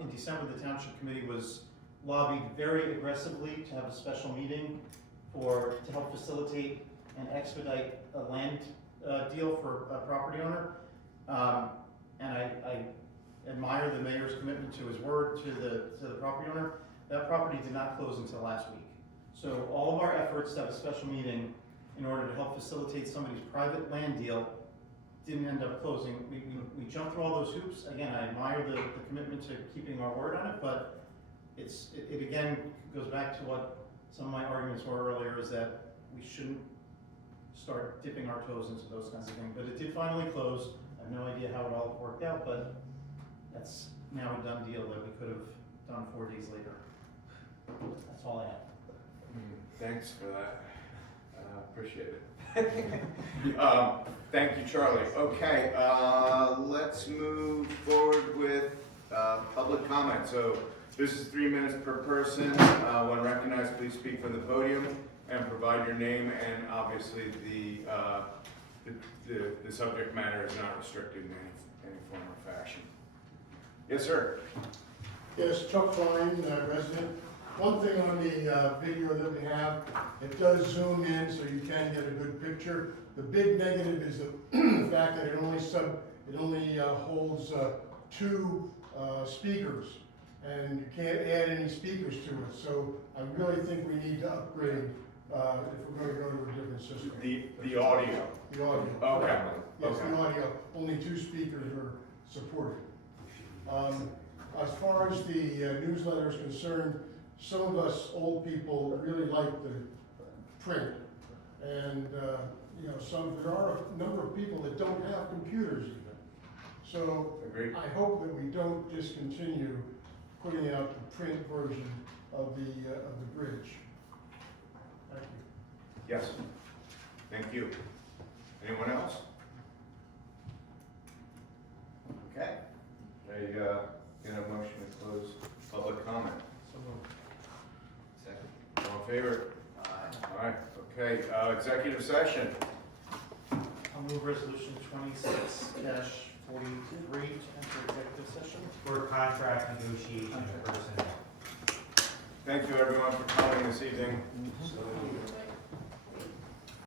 In December, the Township Committee was lobbied very aggressively to have a special meeting to help facilitate and expedite a land deal for a property owner. And I admire the mayor's commitment to his word to the property owner. That property did not close until last week. So all of our efforts to have a special meeting in order to help facilitate somebody's private land deal didn't end up closing. We jumped through all those hoops. Again, I admire the commitment to keeping our word on it, but it again goes back to what some of my arguments were earlier, is that we shouldn't start dipping our toes into those kinds of things. But it did finally close. I have no idea how it all worked out, but that's now a done deal that we could have done 4 days later. That's all I have. Thanks for that. Appreciate it. Thank you, Charlie. Okay, let's move forward with public comment. So this is 3 minutes per person. When recognized, please speak from the podium and provide your name, and obviously the subject matter is not restricted in any form or fashion. Yes, sir. Yes, Chuck Klein, resident. One thing on the video that we have, it does zoom in so you can get a good picture. The big negative is the fact that it only holds 2 speakers, and you can't add any speakers to it. So I really think we need to upgrade if we're going to go to a different system. The audio. The audio. Okay. Yes, Okay. the audio. Only 2 speakers are supported. As far as the newsletter is concerned, some of us old people really like the print, and you know, there are a number of people that don't have computers even. So Agreed. I hope that we don't discontinue putting out the print version of the bridge. Thank you. Yes. Thank you. Anyone else? Okay. There you go. Can I have a motion to close public comment? So moved. Second. All in favor? Aye. All right, okay, executive session. I'll move resolution 26-43 to enter executive session. For contract negotiation and personnel. Thank you, everyone, for coming this evening. So